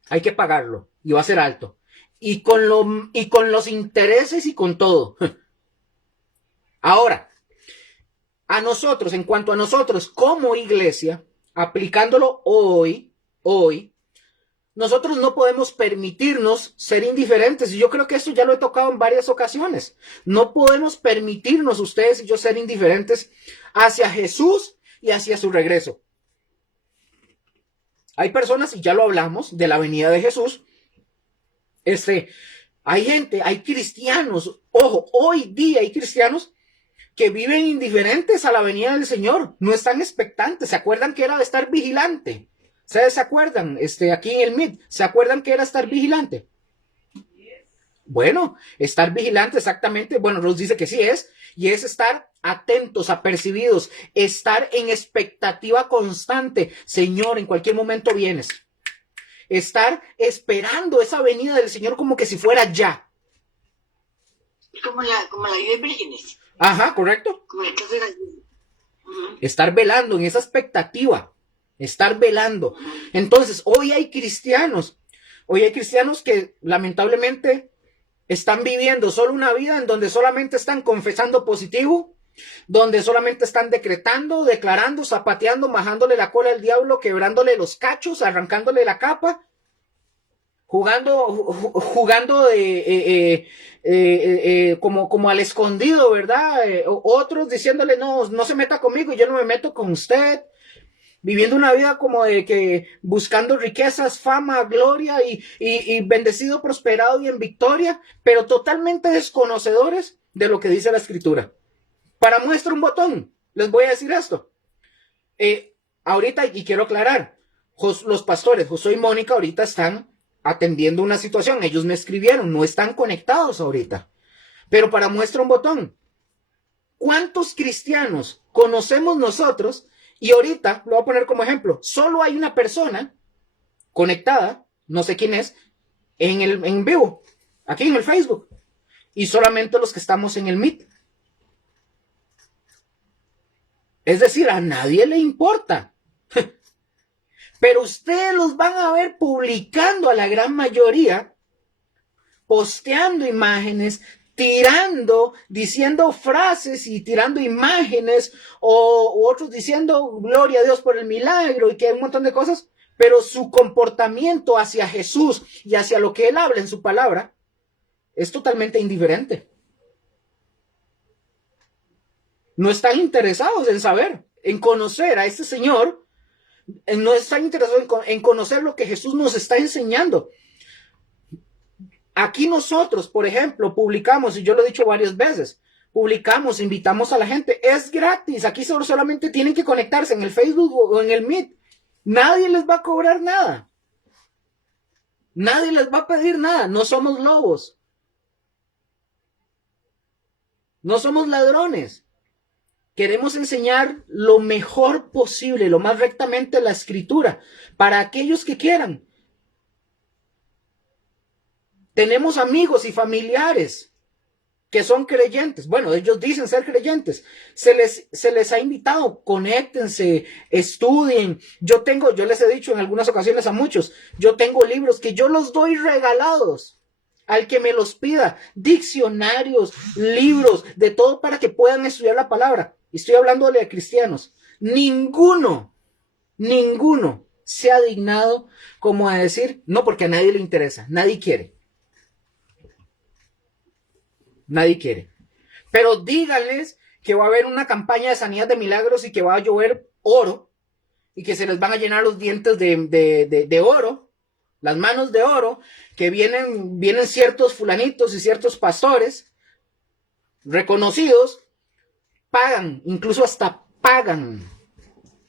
Hay que pagarlo y va a ser alto. Y con los intereses y con todo. Ahora, en cuanto a nosotros como iglesia, aplicándolo hoy, nosotros no podemos permitirnos ser indiferentes. Y yo creo que esto ya lo he tocado en varias ocasiones. No podemos permitirnos ustedes y yo ser indiferentes hacia Jesús y hacia su regreso. Hay personas, y ya lo hablamos, de la venida de Jesús. Hay gente, hay cristianos, ojo, hoy día hay cristianos que viven indiferentes a la venida del Señor, no están expectantes. ¿Se acuerdan que era de estar vigilante? ¿Ustedes se acuerdan? Aquí en el MIT, ¿se acuerdan que era estar vigilante? Bueno, estar vigilante exactamente, bueno, Rose dice que sí es, y es estar atentos, apercibidos, estar en expectativa constante. Señor, en cualquier momento vienes. Estar esperando esa venida del Señor como que si fuera ya. Como la vida de vírgenes. Ajá, correcto. Como el caso de las vírgenes. Estar velando en esa expectativa. Estar velando. Entonces, hoy hay cristianos que lamentablemente están viviendo solo una vida en donde solamente están confesando positivo, donde solamente están decretando, declarando, zapateando, majándole la cola al diablo, quebrándole los cachos, arrancándole la capa, jugando como al escondido, ¿verdad? Otros diciéndole, no se meta conmigo, yo no me meto con usted. Viviendo una vida como de que buscando riquezas, fama, gloria y bendecido, prosperado y en victoria, pero totalmente desconocedores de lo que dice la Escritura. Para muestra un botón, les voy a decir esto. Ahorita, y quiero aclarar, los pastores Josué y Mónica ahorita están atendiendo una situación. Ellos me escribieron, no están conectados ahorita. Pero para muestra un botón, ¿cuántos cristianos conocemos nosotros? Y ahorita, lo voy a poner como ejemplo, solo hay una persona conectada, no sé quién es, en vivo, aquí en el Facebook. Y solamente los que estamos en el Meet. Es decir, a nadie le importa. Pero ustedes los van a ver publicando a la gran mayoría, posteando imágenes, tirando, diciendo frases y tirando imágenes, o otros diciendo gloria a Dios por el milagro y que hay un montón de cosas, pero su comportamiento hacia Jesús y hacia lo que Él habla en su palabra es totalmente indiferente. No están interesados en saber, en conocer a este Señor, no están interesados en conocer lo que Jesús nos está enseñando. Aquí nosotros, por ejemplo, publicamos, y yo lo he dicho varias veces, publicamos, invitamos a la gente, es gratis, aquí solamente tienen que conectarse en el Facebook o en el Meet, nadie les va a cobrar nada, nadie les va a pedir nada, no somos lobos, no somos ladrones, queremos enseñar lo mejor posible, lo más rectamente la Escritura, para aquellos que quieran. Tenemos amigos y familiares que son creyentes. Bueno, ellos dicen ser creyentes. Se les ha invitado, conéctense, estudien. Yo les he dicho en algunas ocasiones a muchos, yo tengo libros que yo los doy regalados al que me los pida. Diccionarios, libros, de todo para que puedan estudiar la palabra. Y estoy hablándole a cristianos. Ninguno se ha dignado como a decir, no, porque a nadie le interesa, nadie quiere. Nadie quiere. Pero díganles que va a haber una campaña de sanidad de milagros y que va a llover oro y que se les van a llenar los dientes de oro, las manos de oro, que vienen ciertos fulanitos y ciertos pastores reconocidos, pagan, incluso hasta pagan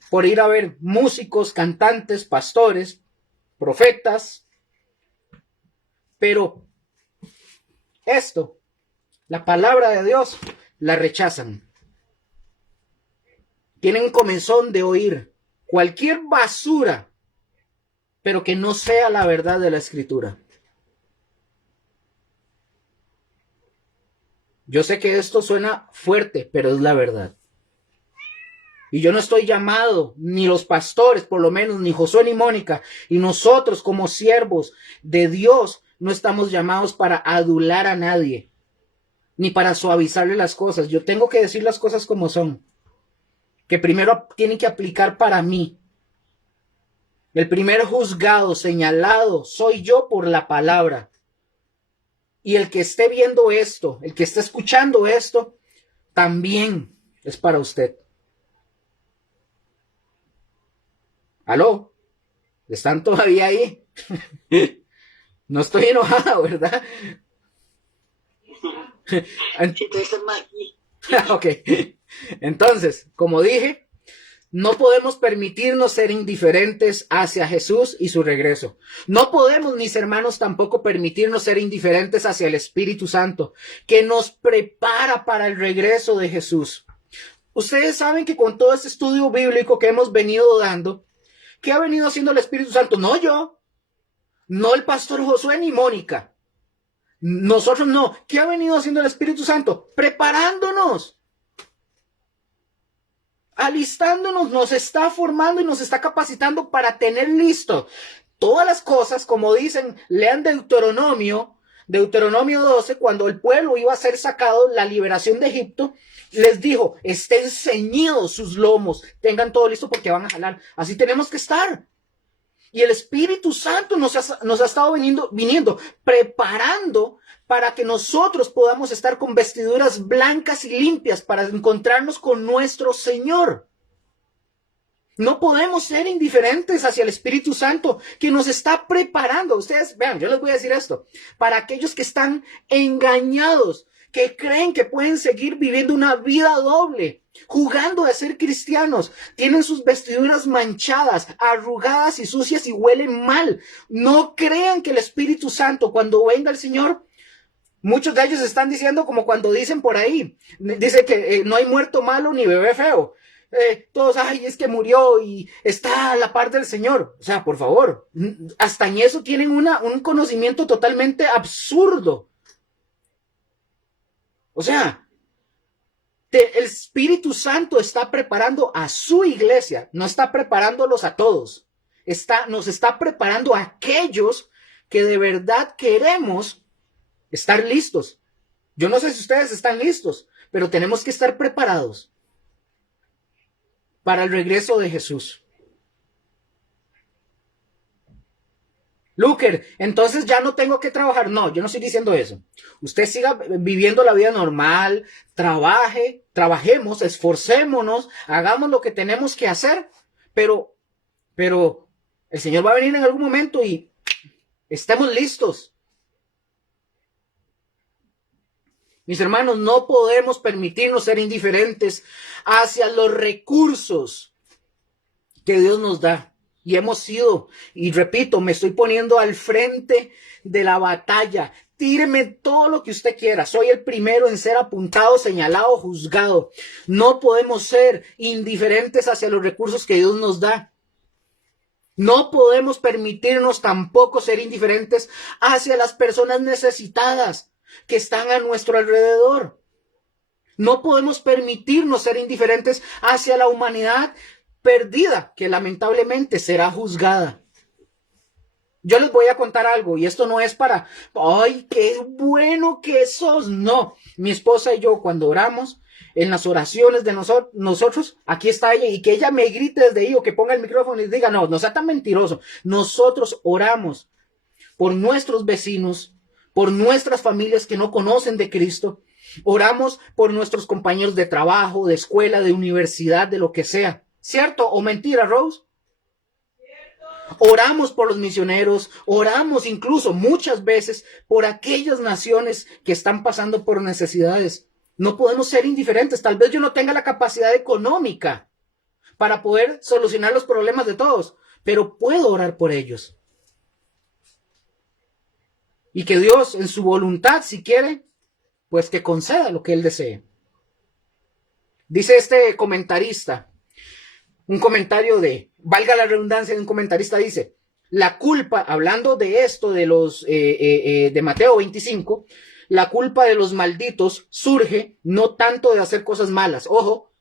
por ir a ver músicos, cantantes, pastores, profetas. Pero esto, la palabra de Dios, la rechazan. Tienen comezón de oír cualquier basura, pero que no sea la verdad de la Escritura. Yo sé que esto suena fuerte, pero es la verdad. Y yo no estoy llamado, ni los pastores, por lo menos, ni Josué ni Mónica, y nosotros como siervos de Dios, no estamos llamados para adular a nadie, ni para suavizarle las cosas. Yo tengo que decir las cosas como son, que primero tienen que aplicar para mí. El primer juzgado, señalado, soy yo por la palabra. Y el que esté viendo esto, el que esté escuchando esto, también es para usted. ¿Aló? ¿Están todavía ahí? No estoy enojado, ¿verdad? Ok. Entonces, como dije, No podemos permitirnos ser indiferentes hacia Jesús y su regreso. No podemos, mis hermanos, tampoco permitirnos ser indiferentes hacia el Espíritu Santo, que nos prepara para el regreso de Jesús. Ustedes saben que con todo este estudio bíblico que hemos venido dando, ¿qué ha venido haciendo el Espíritu Santo? No yo, no el pastor Josué ni Mónica. Nosotros no. ¿Qué ha venido haciendo el Espíritu Santo? Preparándonos, alistándonos, nos está formando y nos está capacitando para tener listo todas las cosas, como dicen, lean Deuteronomio 12, cuando el pueblo iba a ser sacado, la liberación de Egipto, les dijo, estén ceñidos sus lomos, tengan todo listo porque van a jalar. Así tenemos que estar. Y el Espíritu Santo nos ha estado viniendo, preparando para que nosotros podamos estar con vestiduras blancas y limpias para encontrarnos con nuestro Señor. No podemos ser indiferentes hacia el Espíritu Santo que nos está preparando. Ustedes, vean, yo les voy a decir esto. Para aquellos que están engañados, que creen que pueden seguir viviendo una vida doble, jugando a ser cristianos, tienen sus vestiduras manchadas, arrugadas y sucias y huelen mal. No crean que el Espíritu Santo, cuando venga el Señor, muchos de ellos están diciendo como cuando dicen por ahí, dice que no hay muerto malo ni bebé feo. Todos, ay, es que murió y está a la par del Señor. O sea, por favor, hasta en eso tienen un conocimiento totalmente absurdo. O sea, el Espíritu Santo está preparando a su iglesia, no está preparándolos a todos. Nos está preparando a aquellos que de verdad queremos estar listos. Yo no sé si ustedes están listos, pero tenemos que estar preparados para el regreso de Jesús. Luker, entonces ya no tengo que trabajar. No, yo no estoy diciendo eso. Usted siga viviendo la vida normal, trabajemos, esforcémonos, hagamos lo que tenemos que hacer, pero el Señor va a venir en algún momento y estemos listos. Mis hermanos, no podemos permitirnos ser indiferentes hacia los recursos que Dios nos da. Y hemos sido, y repito, me estoy poniendo al frente de la batalla. Tíreme todo lo que usted quiera. Soy el primero en ser apuntado, señalado, juzgado. No podemos ser indiferentes hacia los recursos que Dios nos da. No podemos permitirnos tampoco ser indiferentes hacia las personas necesitadas que están a nuestro alrededor. No podemos permitirnos ser indiferentes hacia la humanidad perdida, que lamentablemente será juzgada. Yo les voy a contar algo, y esto no es para, ay, qué bueno que sos. No, mi esposa y yo cuando oramos, en las oraciones de nosotros, aquí está ella, y que ella me grite desde ahí, o que ponga el micrófono y diga, no sea tan mentiroso. Nosotros oramos por nuestros vecinos, por nuestras familias que no conocen de Cristo. Oramos por nuestros compañeros de trabajo, de escuela, de universidad, de lo que sea. ¿Cierto o mentira, Rose? Oramos por los misioneros, oramos incluso muchas veces por aquellas naciones que están pasando por necesidades. No podemos ser indiferentes. Tal vez yo no tenga la capacidad económica para poder solucionar los problemas de todos, pero puedo orar por ellos. Y que Dios, en su voluntad, si quiere, pues que conceda lo que Él desee. Dice este comentarista, un comentario valga la redundancia, de un comentarista dice, la culpa, hablando de esto de los de Mateo 25, la culpa de los malditos surge no tanto de hacer cosas malas, ojo,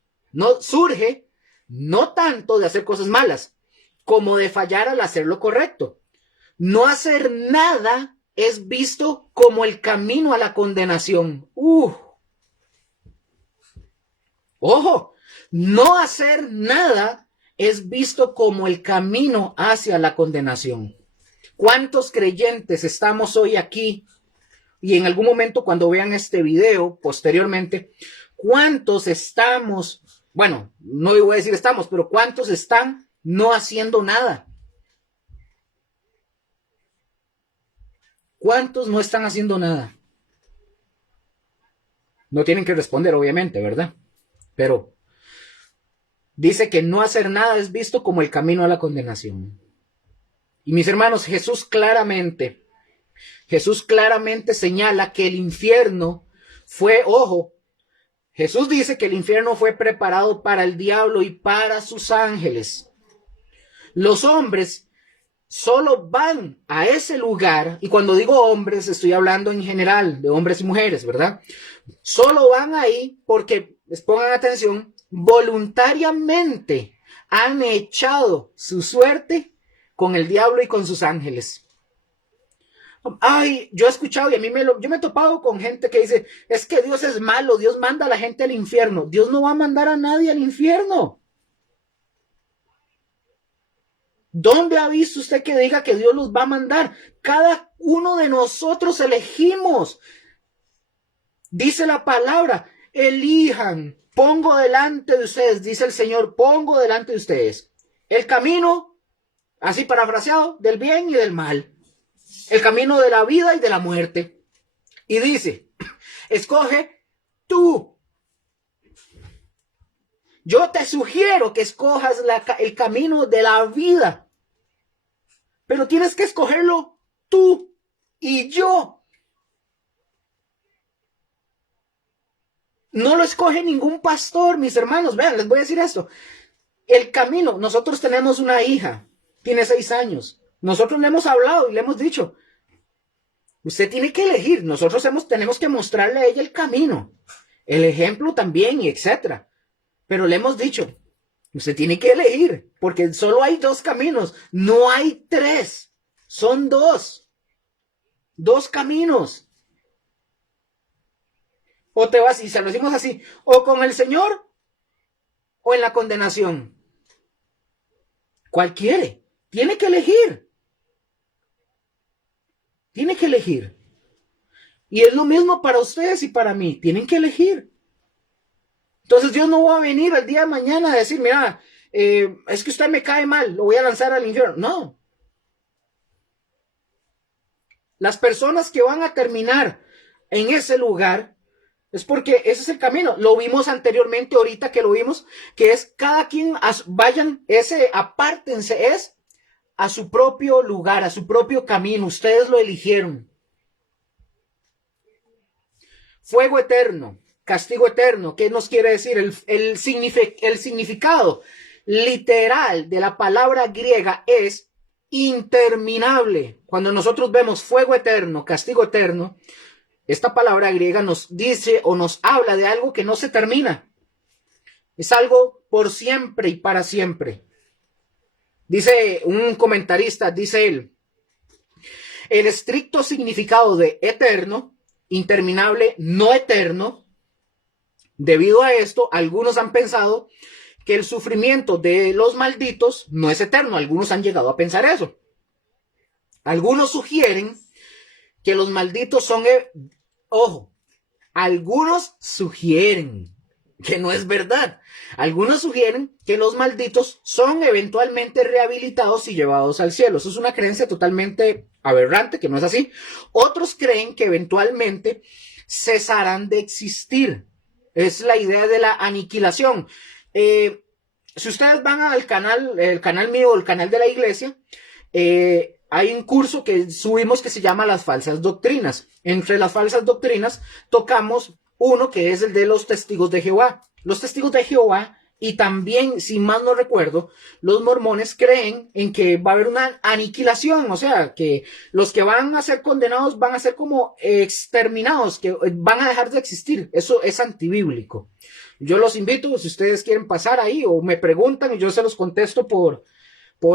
surge no tanto de hacer cosas malas, como de fallar al hacer lo correcto. No hacer nada es visto como el camino a la condenación. Ojo, no hacer nada es visto como el camino hacia la condenación. ¿Cuántos creyentes estamos hoy aquí? Y en algún momento cuando vean este video, posteriormente, ¿cuántos estamos? Bueno, no voy a decir estamos, pero ¿cuántos están no haciendo nada? ¿Cuántos no están haciendo nada? No tienen que responder, obviamente, ¿verdad? Pero dice que no hacer nada es visto como el camino a la condenación. Y mis hermanos, Jesús claramente señala que el infierno fue, ojo, Jesús dice que el infierno fue preparado para el diablo y para sus ángeles. Los hombres solo van a ese lugar, y cuando digo hombres estoy hablando en general de hombres y mujeres, ¿verdad? Solo van ahí porque, les pongan atención, voluntariamente han echado su suerte con el diablo y con sus ángeles. Ay, yo he escuchado y a mí yo me he topado con gente que dice, es que Dios es malo, Dios manda a la gente al infierno. Dios no va a mandar a nadie al infierno. ¿Dónde ha visto usted que diga que Dios los va a mandar? Cada uno de nosotros elegimos. Dice la palabra, elijan, pongo delante de ustedes, dice el Señor, pongo delante de ustedes el camino, así parafraseado, del bien y del mal, el camino de la vida y de la muerte. Y dice, escoge tú. Yo te sugiero que escojas el camino de la vida, pero tienes que escogerlo tú y yo. No lo escoge ningún pastor, mis hermanos. Vean, les voy a decir esto. El camino, nosotros tenemos una hija, tiene 6 años. Nosotros le hemos hablado y le hemos dicho, usted tiene que elegir. Nosotros tenemos que mostrarle a ella el camino, el ejemplo también, y etcétera. Pero le hemos dicho, usted tiene que elegir, porque solo hay 2 caminos, no hay 3, son 2 caminos. O te vas, y se lo decimos así, o con el Señor, o en la condenación. ¿Cuál quiere? Tiene que elegir. Tiene que elegir. Y es lo mismo para ustedes y para mí, tienen que elegir. Entonces Dios no va a venir el día de mañana a decir, mira, es que usted me cae mal, lo voy a lanzar al infierno. No. Las personas que van a terminar en ese lugar es porque ese es el camino. Lo vimos anteriormente, ahorita que lo vimos, que es cada quien vayan, apártense, es a su propio lugar, a su propio camino. Ustedes lo eligieron. Fuego eterno. Castigo eterno. ¿Qué nos quiere decir? El significado literal de la palabra griega es interminable. Cuando nosotros vemos fuego eterno, castigo eterno, esta palabra griega nos dice o nos habla de algo que no se termina. Es algo por siempre y para siempre. Dice un comentarista, dice él, el estricto significado de eterno, interminable, no eterno. Debido a esto, algunos han pensado que el sufrimiento de los malditos no es eterno. Algunos han llegado a pensar eso. Algunos sugieren que los malditos son... Ojo, algunos sugieren que no es verdad. Algunos sugieren que los malditos son eventualmente rehabilitados y llevados al cielo. Eso es una creencia totalmente aberrante, que no es así. Otros creen que eventualmente cesarán de existir. Es la idea de la aniquilación. Si ustedes van al canal, el canal mío, el canal de la iglesia, hay un curso que subimos que se llama Las Falsas Doctrinas. Entre las falsas doctrinas tocamos uno que es el de los testigos de Jehová. Los testigos de Jehová y también, si mal no recuerdo, los mormones creen en que va a haber una aniquilación, o sea, que los que van a ser condenados van a ser como exterminados, que van a dejar de existir. Eso es antibíblico. Yo los invito, si ustedes quieren pasar ahí o me preguntan y yo se los contesto por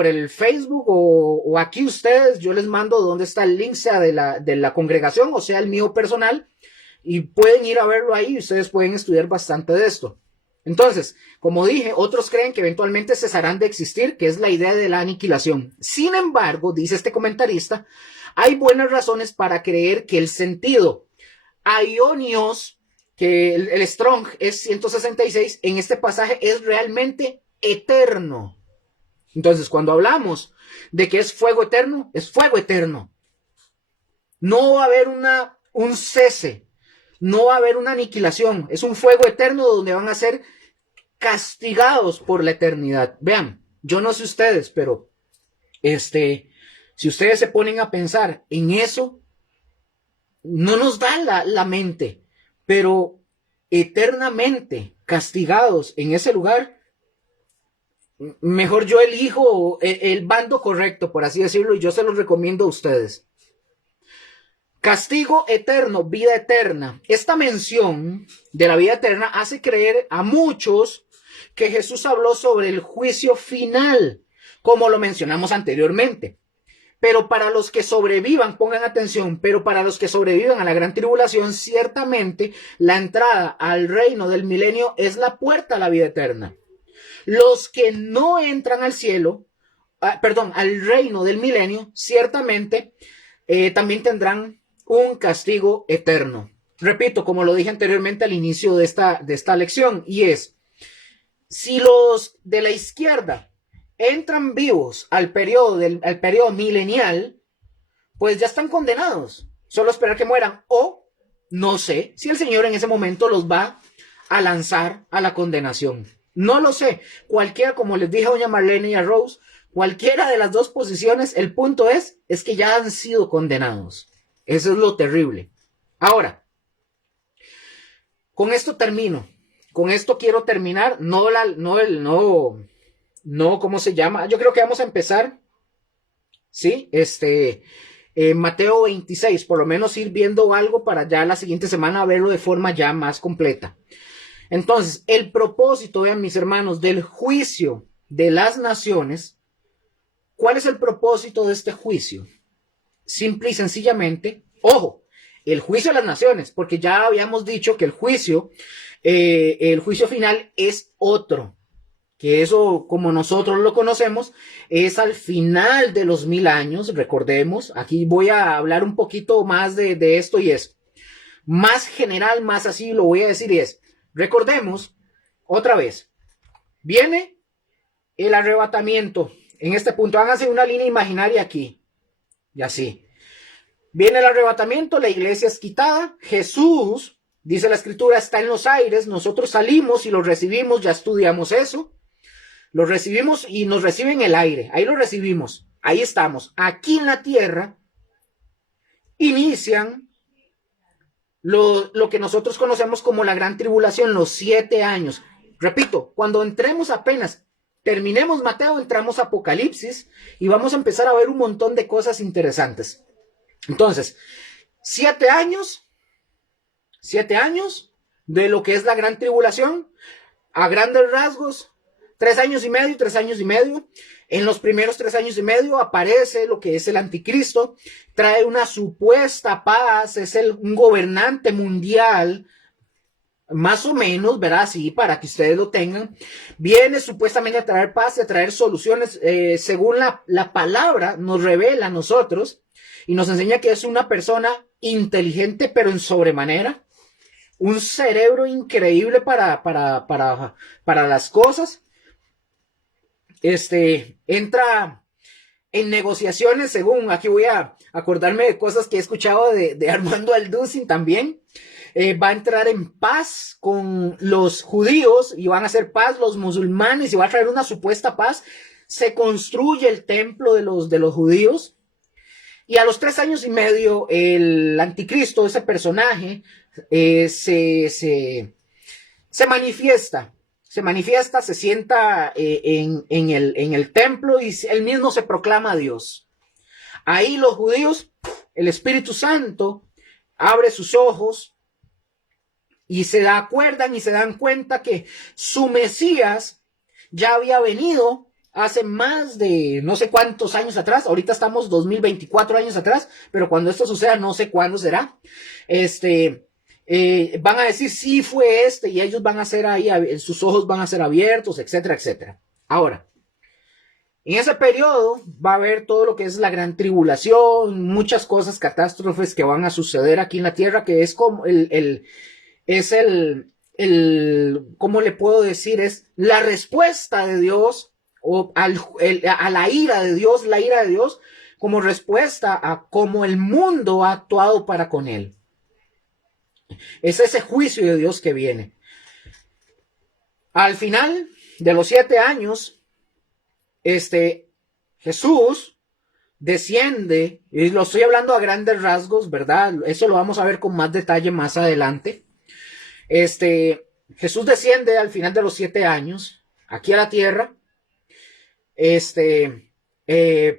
el Facebook o aquí ustedes, yo les mando dónde está el link, sea de la congregación o sea el mío personal, y pueden ir a verlo ahí y ustedes pueden estudiar bastante de esto. Entonces, como dije, otros creen que eventualmente cesarán de existir, que es la idea de la aniquilación. Sin embargo, dice este comentarista, hay buenas razones para creer que el sentido aionios, que el Strong es 166, en este pasaje es realmente eterno. Entonces, cuando hablamos de que es fuego eterno, es fuego eterno. No va a haber un cese, no va a haber una aniquilación. Es un fuego eterno donde van a ser castigados por la eternidad. Vean, yo no sé ustedes, pero si ustedes se ponen a pensar en eso, no nos da la mente, pero eternamente castigados en ese lugar, mejor yo elijo el bando correcto, por así decirlo, y yo se los recomiendo a ustedes. Castigo eterno, vida eterna. Esta mención de la vida eterna hace creer a muchos que Jesús habló sobre el juicio final, como lo mencionamos anteriormente. Pero para los que sobrevivan, pongan atención, pero para los que sobrevivan a la gran tribulación, ciertamente la entrada al reino del milenio es la puerta a la vida eterna. Los que no entran al cielo, al reino del milenio, ciertamente también tendrán un castigo eterno. Repito, como lo dije anteriormente al inicio de esta lección, y es, si los de la izquierda entran vivos al periodo milenial, pues ya están condenados. Solo esperar que mueran. O no sé si el Señor en ese momento los va a lanzar a la condenación. No lo sé. Cualquiera, como les dije a doña Marlene y a Rose, cualquiera de las dos posiciones, el punto es que ya han sido condenados. Eso es lo terrible. Ahora, con esto termino. Con esto quiero terminar. ¿Cómo se llama? Yo creo que vamos a empezar, ¿sí? Mateo 26, por lo menos ir viendo algo para ya la siguiente semana verlo de forma ya más completa. Entonces, el propósito, vean mis hermanos, del juicio de las naciones, ¿cuál es el propósito de este juicio? Simple y sencillamente, ojo, el juicio de las naciones, porque ya habíamos dicho que el juicio final es otro. Que eso, como nosotros lo conocemos, es al final de los 1000 años, recordemos. Aquí voy a hablar un poquito más de esto y es más general, más así lo voy a decir y es, recordemos, otra vez, viene el arrebatamiento. En este punto, háganse una línea imaginaria aquí, y así. Viene el arrebatamiento, la iglesia es quitada, Jesús, dice la escritura, está en los aires, nosotros salimos y lo recibimos, ya estudiamos eso. Lo recibimos y nos reciben el aire. Ahí lo recibimos. Ahí estamos. Aquí en la tierra inician lo que nosotros conocemos como la gran tribulación, los 7 años. Repito, cuando entremos apenas, terminemos Mateo, entramos a Apocalipsis y vamos a empezar a ver un montón de cosas interesantes. Entonces, 7 años de lo que es la gran tribulación, a grandes rasgos, 3 años y medio. En los primeros 3 años y medio aparece lo que es el anticristo, trae una supuesta paz, es un gobernante mundial, más o menos, ¿verdad? Sí, para que ustedes lo tengan. Viene supuestamente a traer paz y a traer soluciones, según la palabra nos revela a nosotros y nos enseña que es una persona inteligente, pero en sobremanera, un cerebro increíble para las cosas. Entra en negociaciones, según aquí voy a acordarme de cosas que he escuchado de Armando Alducin también. Va a entrar en paz con los judíos y van a hacer paz los musulmanes y va a traer una supuesta paz. Se construye el templo de los judíos y a los 3 años y medio el anticristo, ese personaje, se manifiesta. Se sienta en el templo y él mismo se proclama Dios. Ahí los judíos, el Espíritu Santo abre sus ojos y se acuerdan y se dan cuenta que su Mesías ya había venido hace más de no sé cuántos años atrás. Ahorita estamos 2024 años atrás, pero cuando esto suceda no sé cuándo será. Van a decir sí fue y ellos van a ser ahí, sus ojos van a ser abiertos, etcétera, etcétera. Ahora, en ese periodo va a haber todo lo que es la gran tribulación, muchas cosas, catástrofes que van a suceder aquí en la tierra, que es como ¿cómo le puedo decir? Es la respuesta de Dios o a la ira de Dios, la ira de Dios como respuesta a cómo el mundo ha actuado para con él. Es ese juicio de Dios que viene. Al final de los 7 años, Jesús desciende, y lo estoy hablando a grandes rasgos, ¿verdad? Eso lo vamos a ver con más detalle más adelante. Jesús desciende al final de los 7 años, aquí a la tierra,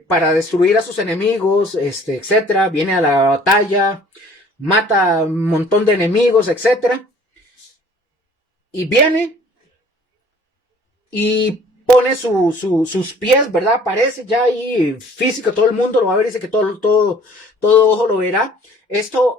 para destruir a sus enemigos, etcétera. Viene a la batalla, mata a un montón de enemigos, etcétera. Y viene y pone sus pies, ¿verdad? Aparece ya ahí físico, todo el mundo lo va a ver, dice que todo ojo lo verá. Esto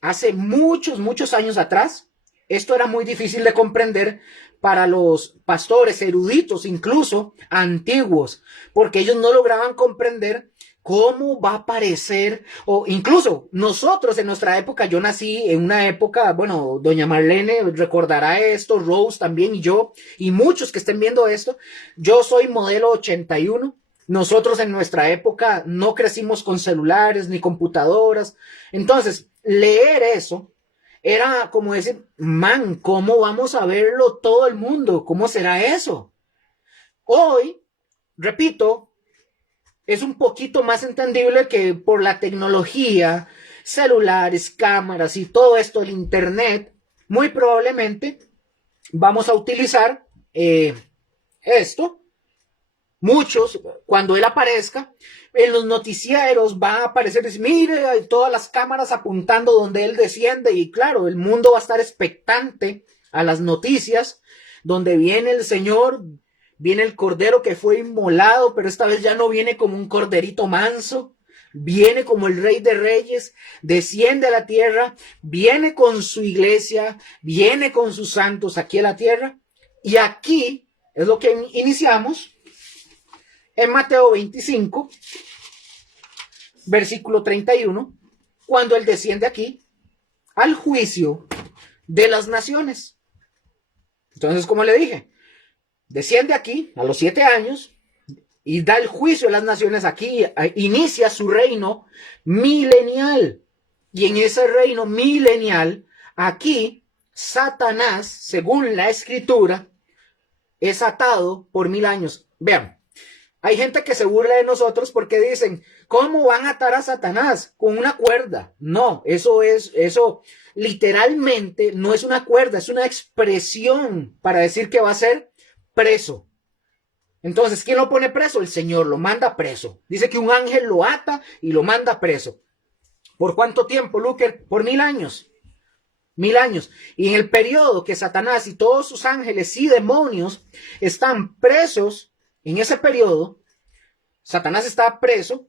hace muchos años atrás, esto era muy difícil de comprender para los pastores eruditos, incluso antiguos, porque ellos no lograban comprender cómo va a aparecer, o incluso nosotros en nuestra época, yo nací en una época, bueno, doña Marlene recordará esto, Rose también y yo, y muchos que estén viendo esto, yo soy modelo 81, nosotros en nuestra época no crecimos con celulares ni computadoras, entonces leer eso era como decir, man, ¿cómo vamos a verlo todo el mundo? ¿Cómo será eso? Hoy, repito, es un poquito más entendible que por la tecnología, celulares, cámaras y todo esto, el internet, muy probablemente vamos a utilizar esto. Muchos, cuando él aparezca, en los noticieros va a aparecer, mire, hay todas las cámaras apuntando donde él desciende y claro, el mundo va a estar expectante a las noticias donde viene el Señor, viene el cordero que fue inmolado, pero esta vez ya no viene como un corderito manso, viene como el Rey de Reyes, desciende a la tierra, viene con su iglesia, viene con sus santos aquí a la tierra y aquí es lo que iniciamos. En Mateo 25, versículo 31, cuando él desciende aquí al juicio de las naciones. Entonces, como le dije, desciende aquí a los 7 años y da el juicio de las naciones aquí, inicia su reino milenial. Y en ese reino milenial, aquí, Satanás, según la escritura, es atado por 1000 años. Vean. Hay gente que se burla de nosotros porque dicen, ¿cómo van a atar a Satanás? Con una cuerda. No, eso literalmente no es una cuerda, es una expresión para decir que va a ser preso. Entonces, ¿quién lo pone preso? El Señor lo manda preso. Dice que un ángel lo ata y lo manda preso. ¿Por cuánto tiempo, Luker? Por 1000 años. 1000 años. Y en el periodo que Satanás y todos sus ángeles y demonios están presos, en ese periodo, Satanás está preso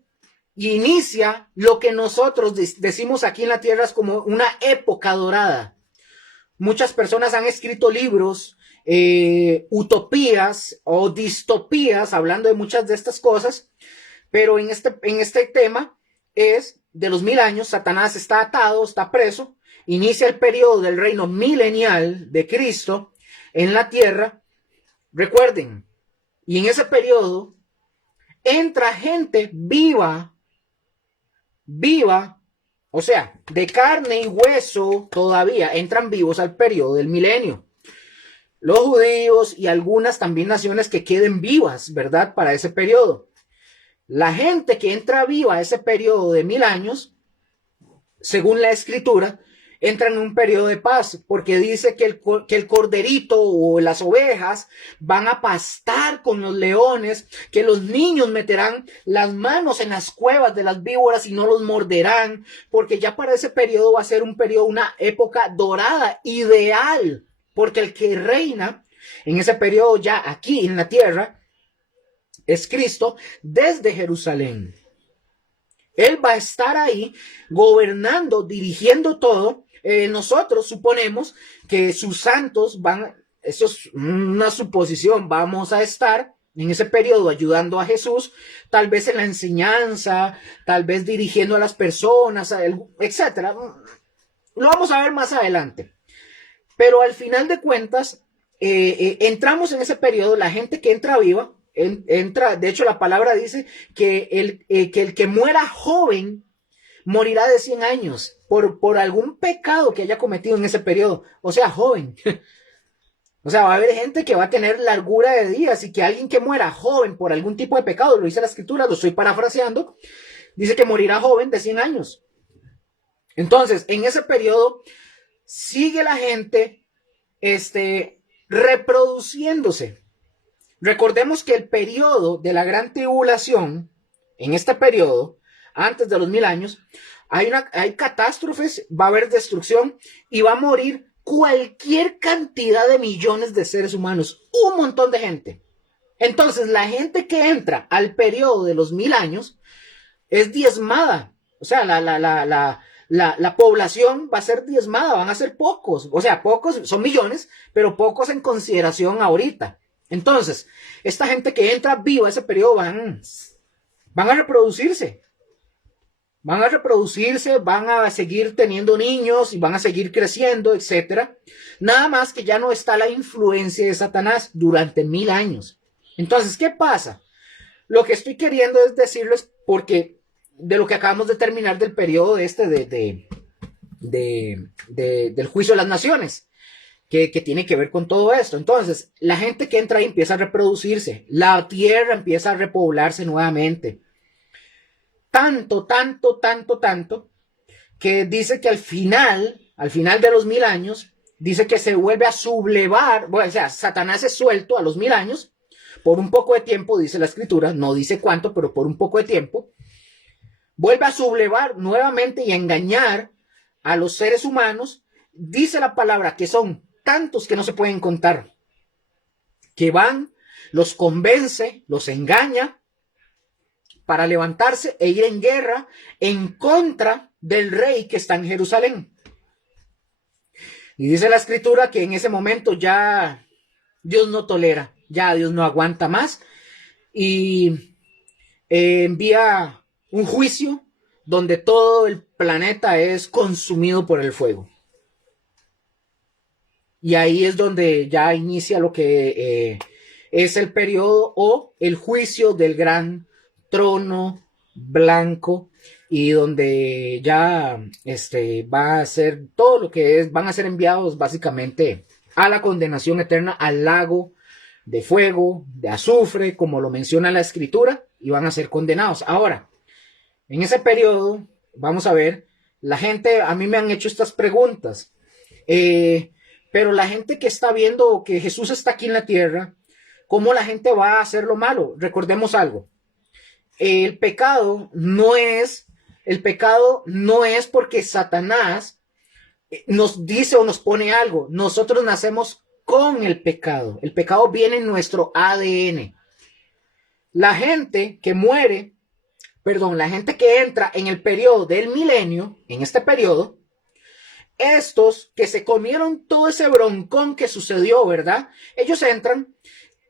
y inicia lo que nosotros decimos aquí en la tierra es como una época dorada. Muchas personas han escrito libros, utopías o distopías, hablando de muchas de estas cosas, pero en este tema es de los 1000 años, Satanás está atado, está preso, inicia el periodo del reino milenial de Cristo en la tierra. Recuerden, y en ese periodo entra gente viva, o sea, de carne y hueso todavía, entran vivos al periodo del milenio. Los judíos y algunas también naciones que queden vivas, ¿verdad? Para ese periodo. La gente que entra viva a ese periodo de 1000 años, según la escritura, entra en un periodo de paz, porque dice que el corderito o las ovejas van a pastar con los leones, que los niños meterán las manos en las cuevas de las víboras y no los morderán, porque ya para ese periodo va a ser un periodo, una época dorada, ideal, porque el que reina en ese periodo ya aquí en la tierra es Cristo desde Jerusalén. Él va a estar ahí gobernando, dirigiendo todo. Nosotros suponemos que sus santos eso es una suposición, vamos a estar en ese periodo ayudando a Jesús, tal vez en la enseñanza, tal vez dirigiendo a las personas, etcétera. Lo vamos a ver más adelante. Pero al final de cuentas, entramos en ese periodo, la gente que entra viva, entra, de hecho la palabra dice que el que muera joven morirá de 100 años por algún pecado que haya cometido en ese periodo, o sea, joven. O sea, va a haber gente que va a tener largura de días y que alguien que muera joven por algún tipo de pecado, lo dice la escritura, lo estoy parafraseando, dice que morirá joven de 100 años. Entonces, en ese periodo sigue la gente reproduciéndose. Recordemos que el periodo de la gran tribulación, en este periodo, antes de los 1000 años, hay catástrofes, va a haber destrucción y va a morir cualquier cantidad de millones de seres humanos, un montón de gente. Entonces, la gente que entra al periodo de los 1000 años es diezmada. O sea, la población va a ser diezmada, van a ser pocos. O sea, pocos, son millones, pero pocos en consideración ahorita. Entonces, esta gente que entra viva a ese periodo van a reproducirse. Van a reproducirse, van a seguir teniendo niños y van a seguir creciendo, etcétera. Nada más que ya no está la influencia de Satanás durante 1000 años. Entonces, ¿qué pasa? Lo que estoy queriendo es decirles, porque de lo que acabamos de terminar del periodo del juicio de las naciones, que tiene que ver con todo esto. Entonces, la gente que entra ahí empieza a reproducirse, la tierra empieza a repoblarse nuevamente. Tanto, que dice que al final de los 1000 años, dice que se vuelve a sublevar, bueno, o sea, Satanás es suelto a los 1000 años, por un poco de tiempo, dice la escritura, no dice cuánto, pero por un poco de tiempo, vuelve a sublevar nuevamente y a engañar a los seres humanos. Dice la palabra que son tantos que no se pueden contar, que van, los convence, los engaña, para levantarse e ir en guerra en contra del rey que está en Jerusalén. Y dice la escritura que en ese momento ya Dios no tolera, ya Dios no aguanta más y envía un juicio donde todo el planeta es consumido por el fuego. Y ahí es donde ya inicia lo que es el periodo o el juicio del gran trono blanco, y donde ya va a ser todo lo que van a ser enviados básicamente a la condenación eterna, al lago de fuego, de azufre, como lo menciona la escritura, y van a ser condenados. Ahora, en ese periodo, vamos a ver, la gente, a mí me han hecho estas preguntas, pero la gente que está viendo que Jesús está aquí en la tierra, ¿cómo la gente va a hacer lo malo? Recordemos algo. El pecado no es porque Satanás nos dice o nos pone algo. Nosotros nacemos con el pecado. El pecado viene en nuestro ADN. La gente que entra en el periodo del milenio, en este periodo, estos que se comieron todo ese broncón que sucedió, ¿verdad? Ellos entran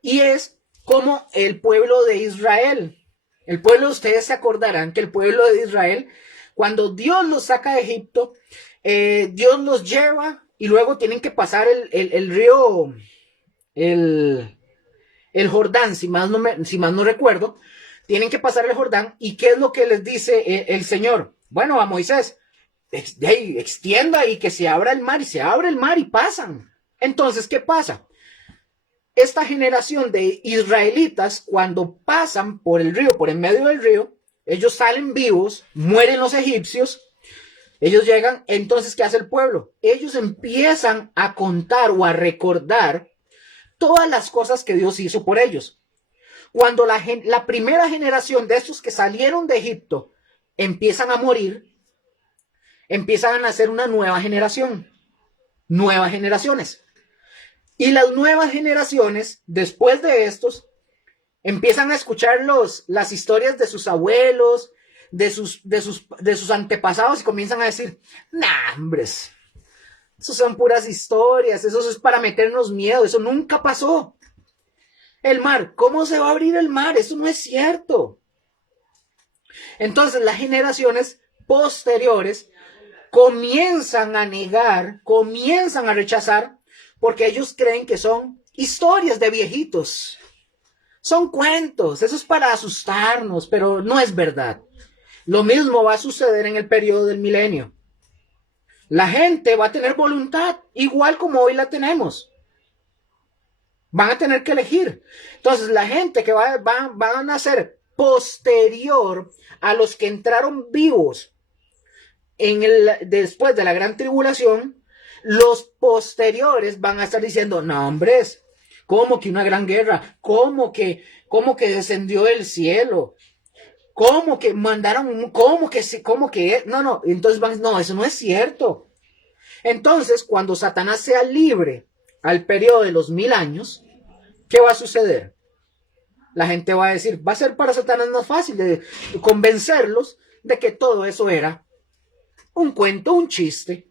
y es como el pueblo de Israel. El pueblo, ustedes se acordarán que el pueblo de Israel, cuando Dios los saca de Egipto, Dios los lleva y luego tienen que pasar el río, el Jordán, si más no recuerdo, tienen que pasar el Jordán. ¿Y qué es lo que les dice el Señor? Bueno, a Moisés, extienda y que se abra el mar, y se abre el mar y pasan. Entonces, ¿qué pasa? Esta generación de israelitas, cuando pasan por el río, por en medio del río, ellos salen vivos, mueren los egipcios, ellos llegan. Entonces, ¿qué hace el pueblo? Ellos empiezan a contar o a recordar todas las cosas que Dios hizo por ellos. Cuando la primera generación de estos que salieron de Egipto empiezan a morir, empiezan a nacer una nueva generación, nuevas generaciones. Y las nuevas generaciones, después de estos, empiezan a escuchar las historias de sus abuelos, de sus antepasados, y comienzan a decir, nah, hombres, eso son puras historias, eso es para meternos miedo, eso nunca pasó. El mar, ¿cómo se va a abrir el mar? Eso no es cierto. Entonces las generaciones posteriores comienzan a negar, comienzan a rechazar, porque ellos creen que son historias de viejitos. Son cuentos, eso es para asustarnos, pero no es verdad. Lo mismo va a suceder en el periodo del milenio. La gente va a tener voluntad, igual como hoy la tenemos. Van a tener que elegir. Entonces, la gente que van a nacer posterior a los que entraron vivos después de la gran tribulación, los posteriores van a estar diciendo, no, hombres, ¿cómo que una gran guerra? ¿Cómo que descendió del cielo? ¿Cómo que mandaron? ¿Cómo que? No, entonces no, eso no es cierto. Entonces, cuando Satanás sea libre al periodo de los 1000 años, ¿qué va a suceder? La gente va a decir, va a ser para Satanás más fácil de convencerlos de que todo eso era un cuento, un chiste.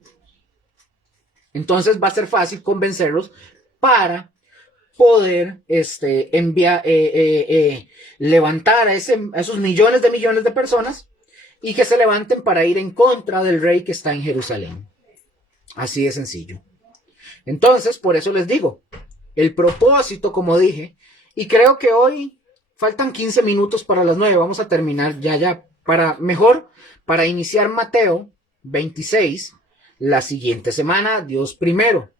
Entonces va a ser fácil convencerlos para poder levantar a esos millones de personas y que se levanten para ir en contra del rey que está en Jerusalén. Así de sencillo. Entonces, por eso les digo, el propósito, como dije, y creo que hoy faltan 15 minutos para las 9, vamos a terminar ya, para iniciar Mateo 26, la siguiente semana, Dios primero.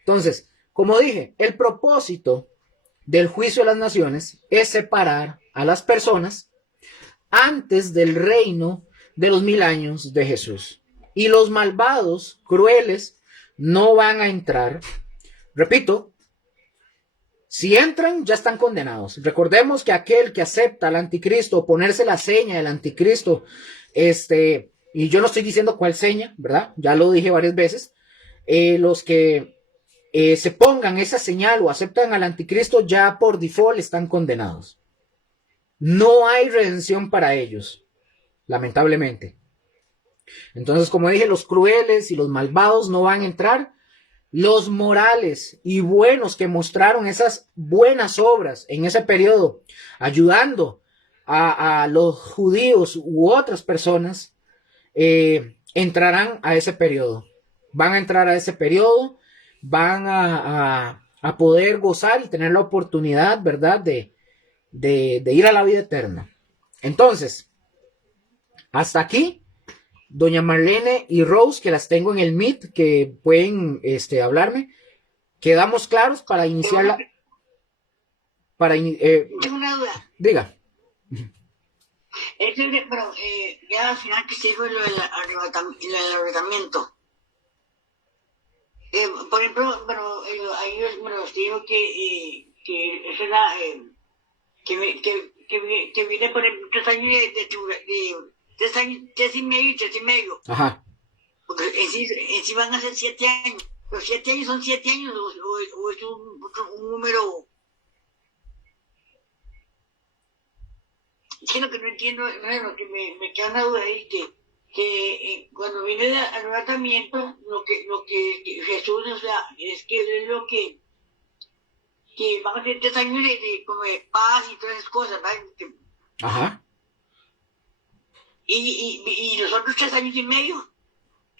Entonces, como dije, el propósito del juicio de las naciones es separar a las personas antes del reino de los 1000 años de Jesús. Y los malvados, crueles, no van a entrar. Repito, si entran, ya están condenados. Recordemos que aquel que acepta al anticristo, ponerse la seña del anticristo, y yo no estoy diciendo cuál seña, ¿verdad? Ya lo dije varias veces. Los que se pongan esa señal o aceptan al anticristo, ya por default están condenados. No hay redención para ellos, lamentablemente. Entonces, como dije, los crueles y los malvados no van a entrar. Los morales y buenos que mostraron esas buenas obras en ese periodo, ayudando a los judíos u otras personas, entrarán a ese periodo. Van a entrar a ese periodo, van a poder gozar y tener la oportunidad, ¿verdad?, de ir a la vida eterna. Entonces, hasta aquí, doña Marlene y Rose, que las tengo en el Meet, que pueden hablarme. ¿Quedamos claros para iniciar la...? Tengo una duda. Diga. Pero ya al final que se dijo lo del arrebatamiento. Por ejemplo, ahí te digo que es una... que viene por ejemplo 3 años de 3 y medio. Ajá. Porque en sí van a ser 7 años. Los 7 años son 7 años o es un número. Es que lo que no entiendo, lo que me queda una duda es que cuando viene el arrebatamiento, lo que Jesús, o sea, es que es lo que van a ser 3 años como de paz y todas esas cosas, ¿verdad? Ajá. Y los otros 3 años y medio.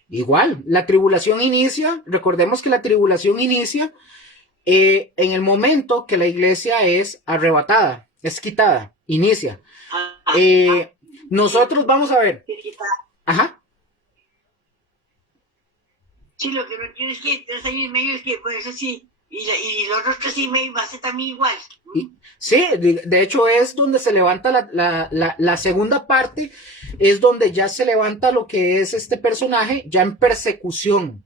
Igual, la tribulación inicia, recordemos que la tribulación inicia en el momento que la iglesia es arrebatada, es quitada, inicia. Nosotros vamos a ver. Ajá. Sí, lo que no quiero es que 3 años y medio es que, pues eso sí, y los otros 3 y medio va a ser también igual. Sí, de hecho es donde se levanta la segunda parte, es donde ya se levanta lo que es este personaje ya en persecución.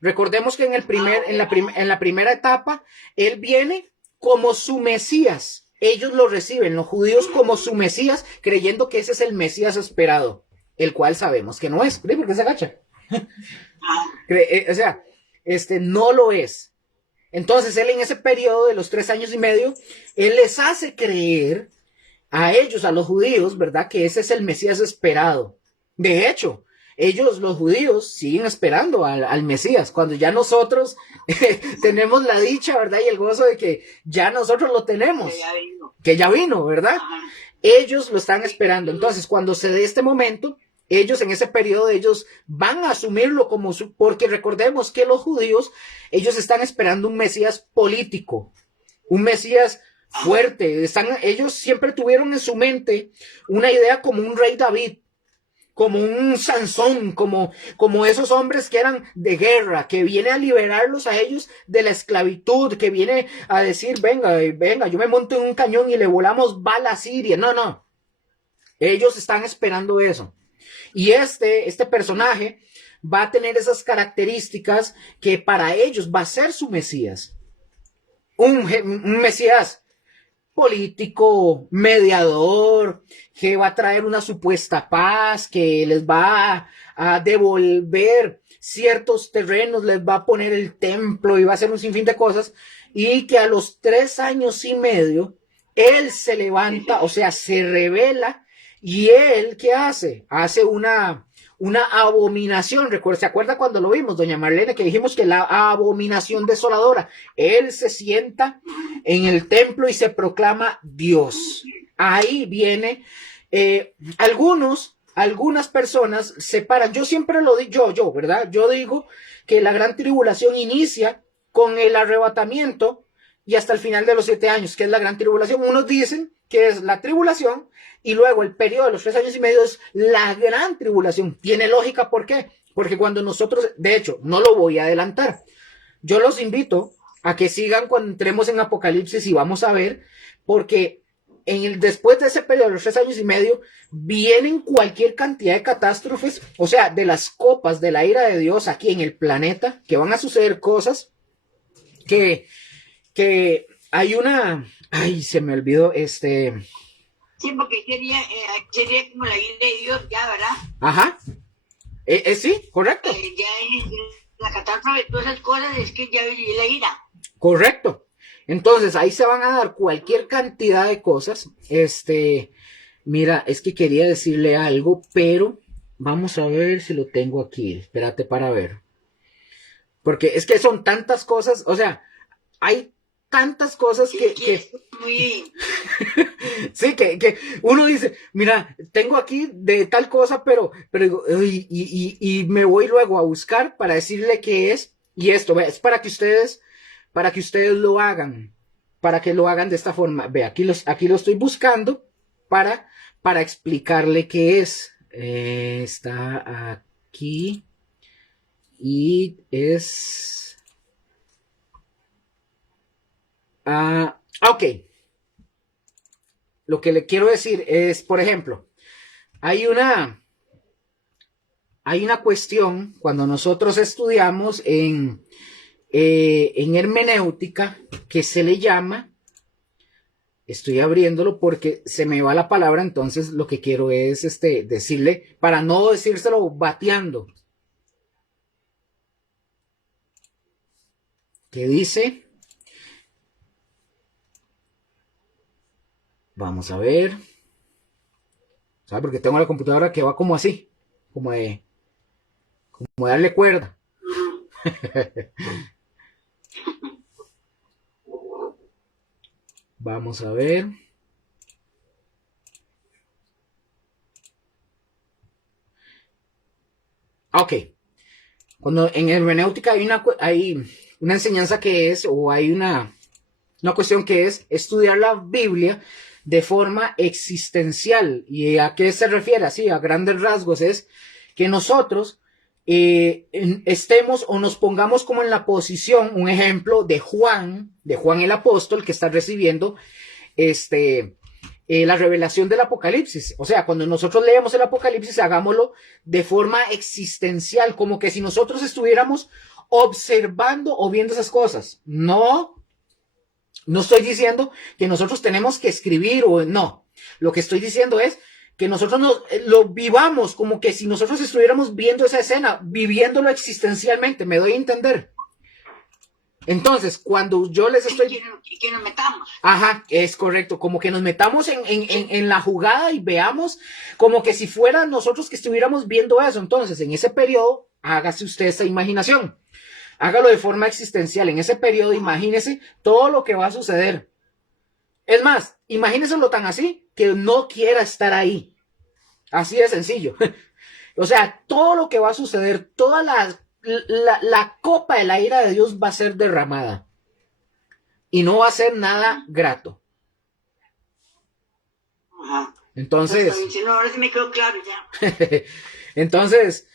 Recordemos que en la primera etapa, él viene como su Mesías. Ellos lo reciben, los judíos, como su Mesías, creyendo que ese es el Mesías esperado, el cual sabemos que no es. ¿Por qué se agacha? O sea, no lo es. Entonces, él en ese periodo de los 3 años y medio, él les hace creer a ellos, a los judíos, ¿verdad?, que ese es el Mesías esperado. De hecho, ellos, los judíos, siguen esperando al Mesías, cuando ya nosotros tenemos la dicha, ¿verdad?, y el gozo de que ya nosotros lo tenemos, que ya vino, ¿verdad? Ajá. Ellos lo están esperando. Entonces, cuando se dé este momento, ellos en ese periodo, ellos van a asumirlo como porque recordemos que los judíos, ellos están esperando un Mesías político, un Mesías fuerte. Ellos siempre tuvieron en su mente una idea como un rey David, como un Sansón, como esos hombres que eran de guerra, que viene a liberarlos a ellos de la esclavitud, que viene a decir, venga, yo me monto en un cañón y le volamos bala a Siria. No, no. Ellos están esperando eso. Y este personaje va a tener esas características que para ellos va a ser su Mesías. Un Mesías político, mediador, que va a traer una supuesta paz, que les va a devolver ciertos terrenos, les va a poner el templo y va a hacer un sinfín de cosas, y que a los 3 años y medio, él se levanta, o sea, se revela, y él, ¿qué hace? Hace una abominación. ¿Se acuerda cuando lo vimos, doña Marlene, que dijimos que la abominación desoladora? Él se sienta en el templo y se proclama Dios. Ahí viene, algunas personas separan, yo siempre lo digo, yo, ¿verdad? Yo digo que la gran tribulación inicia con el arrebatamiento y hasta el final de los 7 años, que es la gran tribulación. Unos dicen que es la tribulación y luego el periodo de los 3 años y medio es la gran tribulación. Tiene lógica, ¿por qué? Porque cuando nosotros, de hecho, no lo voy a adelantar. Yo los invito a que sigan cuando entremos en Apocalipsis y vamos a ver, porque después de ese periodo de los 3 años y medio, vienen cualquier cantidad de catástrofes, o sea, de las copas de la ira de Dios aquí en el planeta, que van a suceder cosas que hay ay, se me olvidó, Sí, porque sería como la ira de Dios ya, ¿verdad? Ajá. Sí, correcto. Ya en la catástrofe de todas esas cosas es que ya viví la ira. Correcto. Entonces, ahí se van a dar cualquier cantidad de cosas. Mira, es que quería decirle algo, pero vamos a ver si lo tengo aquí. Espérate para ver. Porque es que son tantas cosas, o sea, hay tantas cosas que Muy... sí, que uno dice, mira, tengo aquí de tal cosa, pero digo, y me voy luego a buscar para decirle qué es, y esto, es para que ustedes lo hagan, para que lo hagan de esta forma. Ve, aquí lo estoy buscando para explicarle qué es. Está aquí y es... ok. Lo que le quiero decir es, por ejemplo, hay una cuestión cuando nosotros estudiamos en hermenéutica que se le llama, estoy abriéndolo porque se me va la palabra, entonces lo que quiero es decirle, para no decírselo bateando, que dice, vamos a ver, ¿sabes? Porque tengo la computadora que va como así, como de darle cuerda. Vamos a ver. Ok. Cuando en hermenéutica hay una enseñanza que es, o hay una cuestión que es estudiar la Biblia de forma existencial. ¿Y a qué se refiere? Así, a grandes rasgos, es que nosotros estemos o nos pongamos como en la posición, un ejemplo de Juan el apóstol, que está recibiendo la revelación del Apocalipsis. O sea, cuando nosotros leemos el Apocalipsis, hagámoslo de forma existencial, como que si nosotros estuviéramos observando o viendo esas cosas. No estoy diciendo que nosotros tenemos que escribir o no. Lo que estoy diciendo es que nosotros lo vivamos como que si nosotros estuviéramos viendo esa escena, viviéndolo existencialmente. ¿Me doy a entender? Entonces, cuando yo les estoy... Que nos metamos. Ajá, es correcto. Como que nos metamos en la jugada y veamos como que si fuera nosotros que estuviéramos viendo eso. Entonces, en ese periodo, hágase usted esa imaginación. Hágalo de forma existencial. En ese periodo, imagínese todo lo que va a suceder. Es más, imagíneselo tan así que no quiera estar ahí. Así de sencillo. O sea, todo lo que va a suceder, toda la copa de la ira de Dios va a ser derramada. Y no va a ser nada grato. Ajá. Entonces, Si no, ahora sí me quedó claro ya. entonces,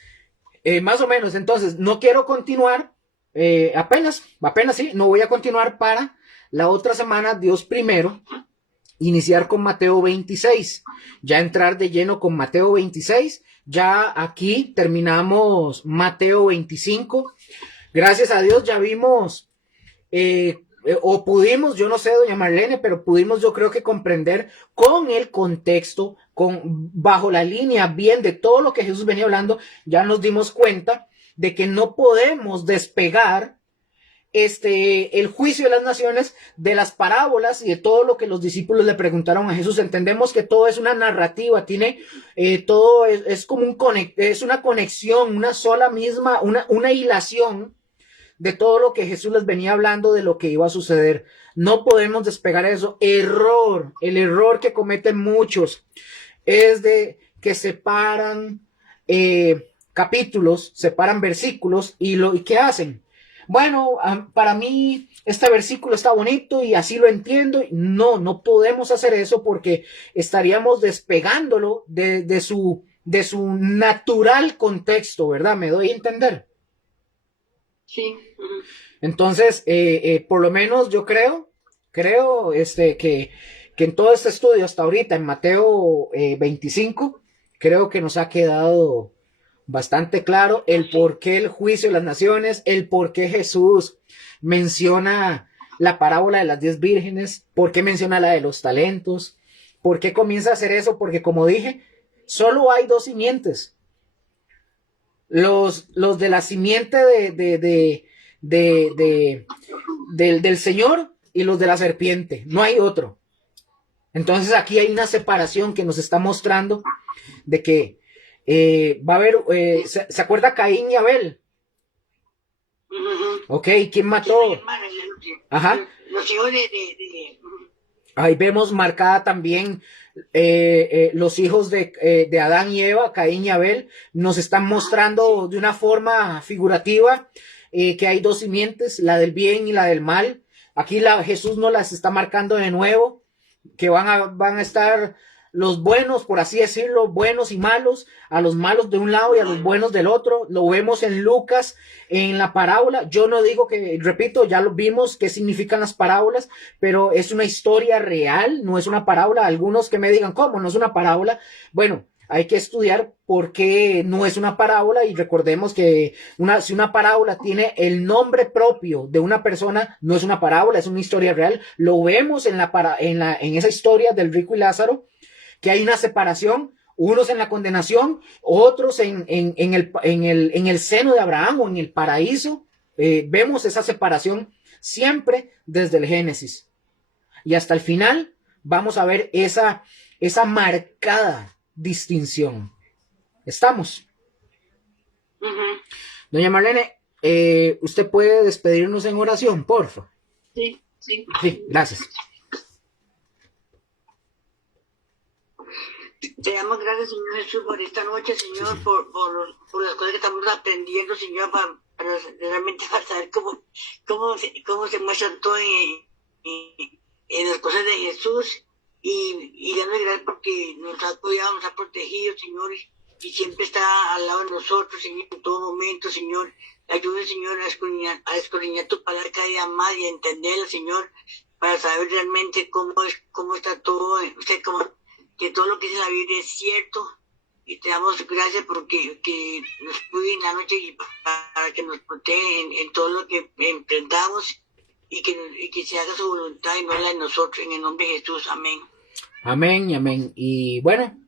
más o menos, entonces, no quiero continuar, apenas sí, no voy a continuar para la otra semana, Dios primero, iniciar con Mateo 26, ya entrar de lleno con Mateo 26, ya aquí terminamos Mateo 25, gracias a Dios ya vimos, o pudimos, yo no sé, doña Marlene, pero pudimos yo creo que comprender con el contexto, bajo la línea bien de todo lo que Jesús venía hablando, ya nos dimos cuenta de que no podemos despegar el juicio de las naciones de las parábolas y de todo lo que los discípulos le preguntaron a Jesús. Entendemos que todo es una narrativa, tiene todo es como es una conexión, una sola misma, una hilación de todo lo que Jesús les venía hablando de lo que iba a suceder. No podemos despegar eso. El error que cometen muchos es de que separan capítulos, separan versículos y ¿qué hacen? Bueno, para mí este versículo está bonito y así lo entiendo. No podemos hacer eso porque estaríamos despegándolo de su natural contexto, ¿verdad? ¿Me doy a entender? Sí. Entonces, por lo menos yo creo que en todo este estudio hasta ahorita, en Mateo 25, creo que nos ha quedado bastante claro el por qué el juicio de las naciones, el por qué Jesús menciona la parábola de las 10 vírgenes, por qué menciona la de los talentos, por qué comienza a hacer eso, porque como dije, solo hay 2 simientes. Los de la simiente del Señor y los de la serpiente, no hay otro. Entonces aquí hay una separación que nos está mostrando de que va a haber, ¿se acuerda Caín y Abel? Ok, ¿quién mató? Ajá. Los hijos Ahí vemos marcada también los hijos de Adán y Eva, Caín y Abel, nos están mostrando de una forma figurativa que hay 2 simientes, la del bien y la del mal. Aquí Jesús nos las está marcando de nuevo, que van a estar los buenos, por así decirlo, buenos y malos, a los malos de un lado y a los buenos del otro. Lo vemos en Lucas, en la parábola. Yo no digo que, repito, ya lo vimos qué significan las parábolas, pero es una historia real, no es una parábola. Algunos que me digan, ¿cómo? No es una parábola. Bueno, hay que estudiar por qué no es una parábola y recordemos que si una parábola tiene el nombre propio de una persona, no es una parábola, es una historia real. Lo vemos en esa historia del rico y Lázaro, que hay una separación, unos en la condenación, otros en el seno de Abraham o en el paraíso. Vemos esa separación siempre desde el Génesis. Y hasta el final vamos a ver esa marcada distinción. ¿Estamos? Doña Marlene, ¿usted puede despedirnos en oración, por favor? Sí. Sí, gracias. Te damos gracias, Señor Jesús, por esta noche, Señor, sí. por las cosas que estamos aprendiendo, Señor, para realmente para saber cómo se muestra todo en las cosas de Jesús. Y darle gracias porque nos ha cuidado, nos ha protegido, Señor, y siempre está al lado de nosotros, Señor, en todo momento, Señor. Ayude, Señor, a escudriñar tu palabra cada día más y a entenderla, Señor, para saber realmente cómo está todo, que todo lo que dice la Biblia es cierto. Y te damos gracias porque que nos cuide en la noche y para que nos proteja en todo lo que enfrentamos y que se haga su voluntad y no la de nosotros, en el nombre de Jesús. Amén. Amén y amén. Y bueno,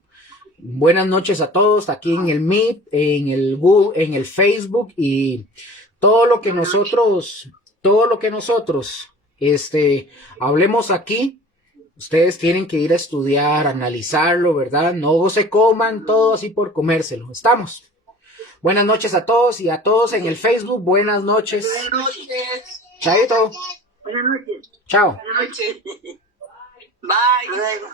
buenas noches a todos aquí en el Meet, en el Google, en el Facebook y todo lo que nosotros hablemos aquí. Ustedes tienen que ir a estudiar, analizarlo, ¿verdad? No se coman todo así por comérselo. ¿Estamos? Buenas noches a todos y a todos en el Facebook. Buenas noches. Buenas noches. Chaito. Buenas noches. Chao. Buenas noches. Bye. Hasta luego.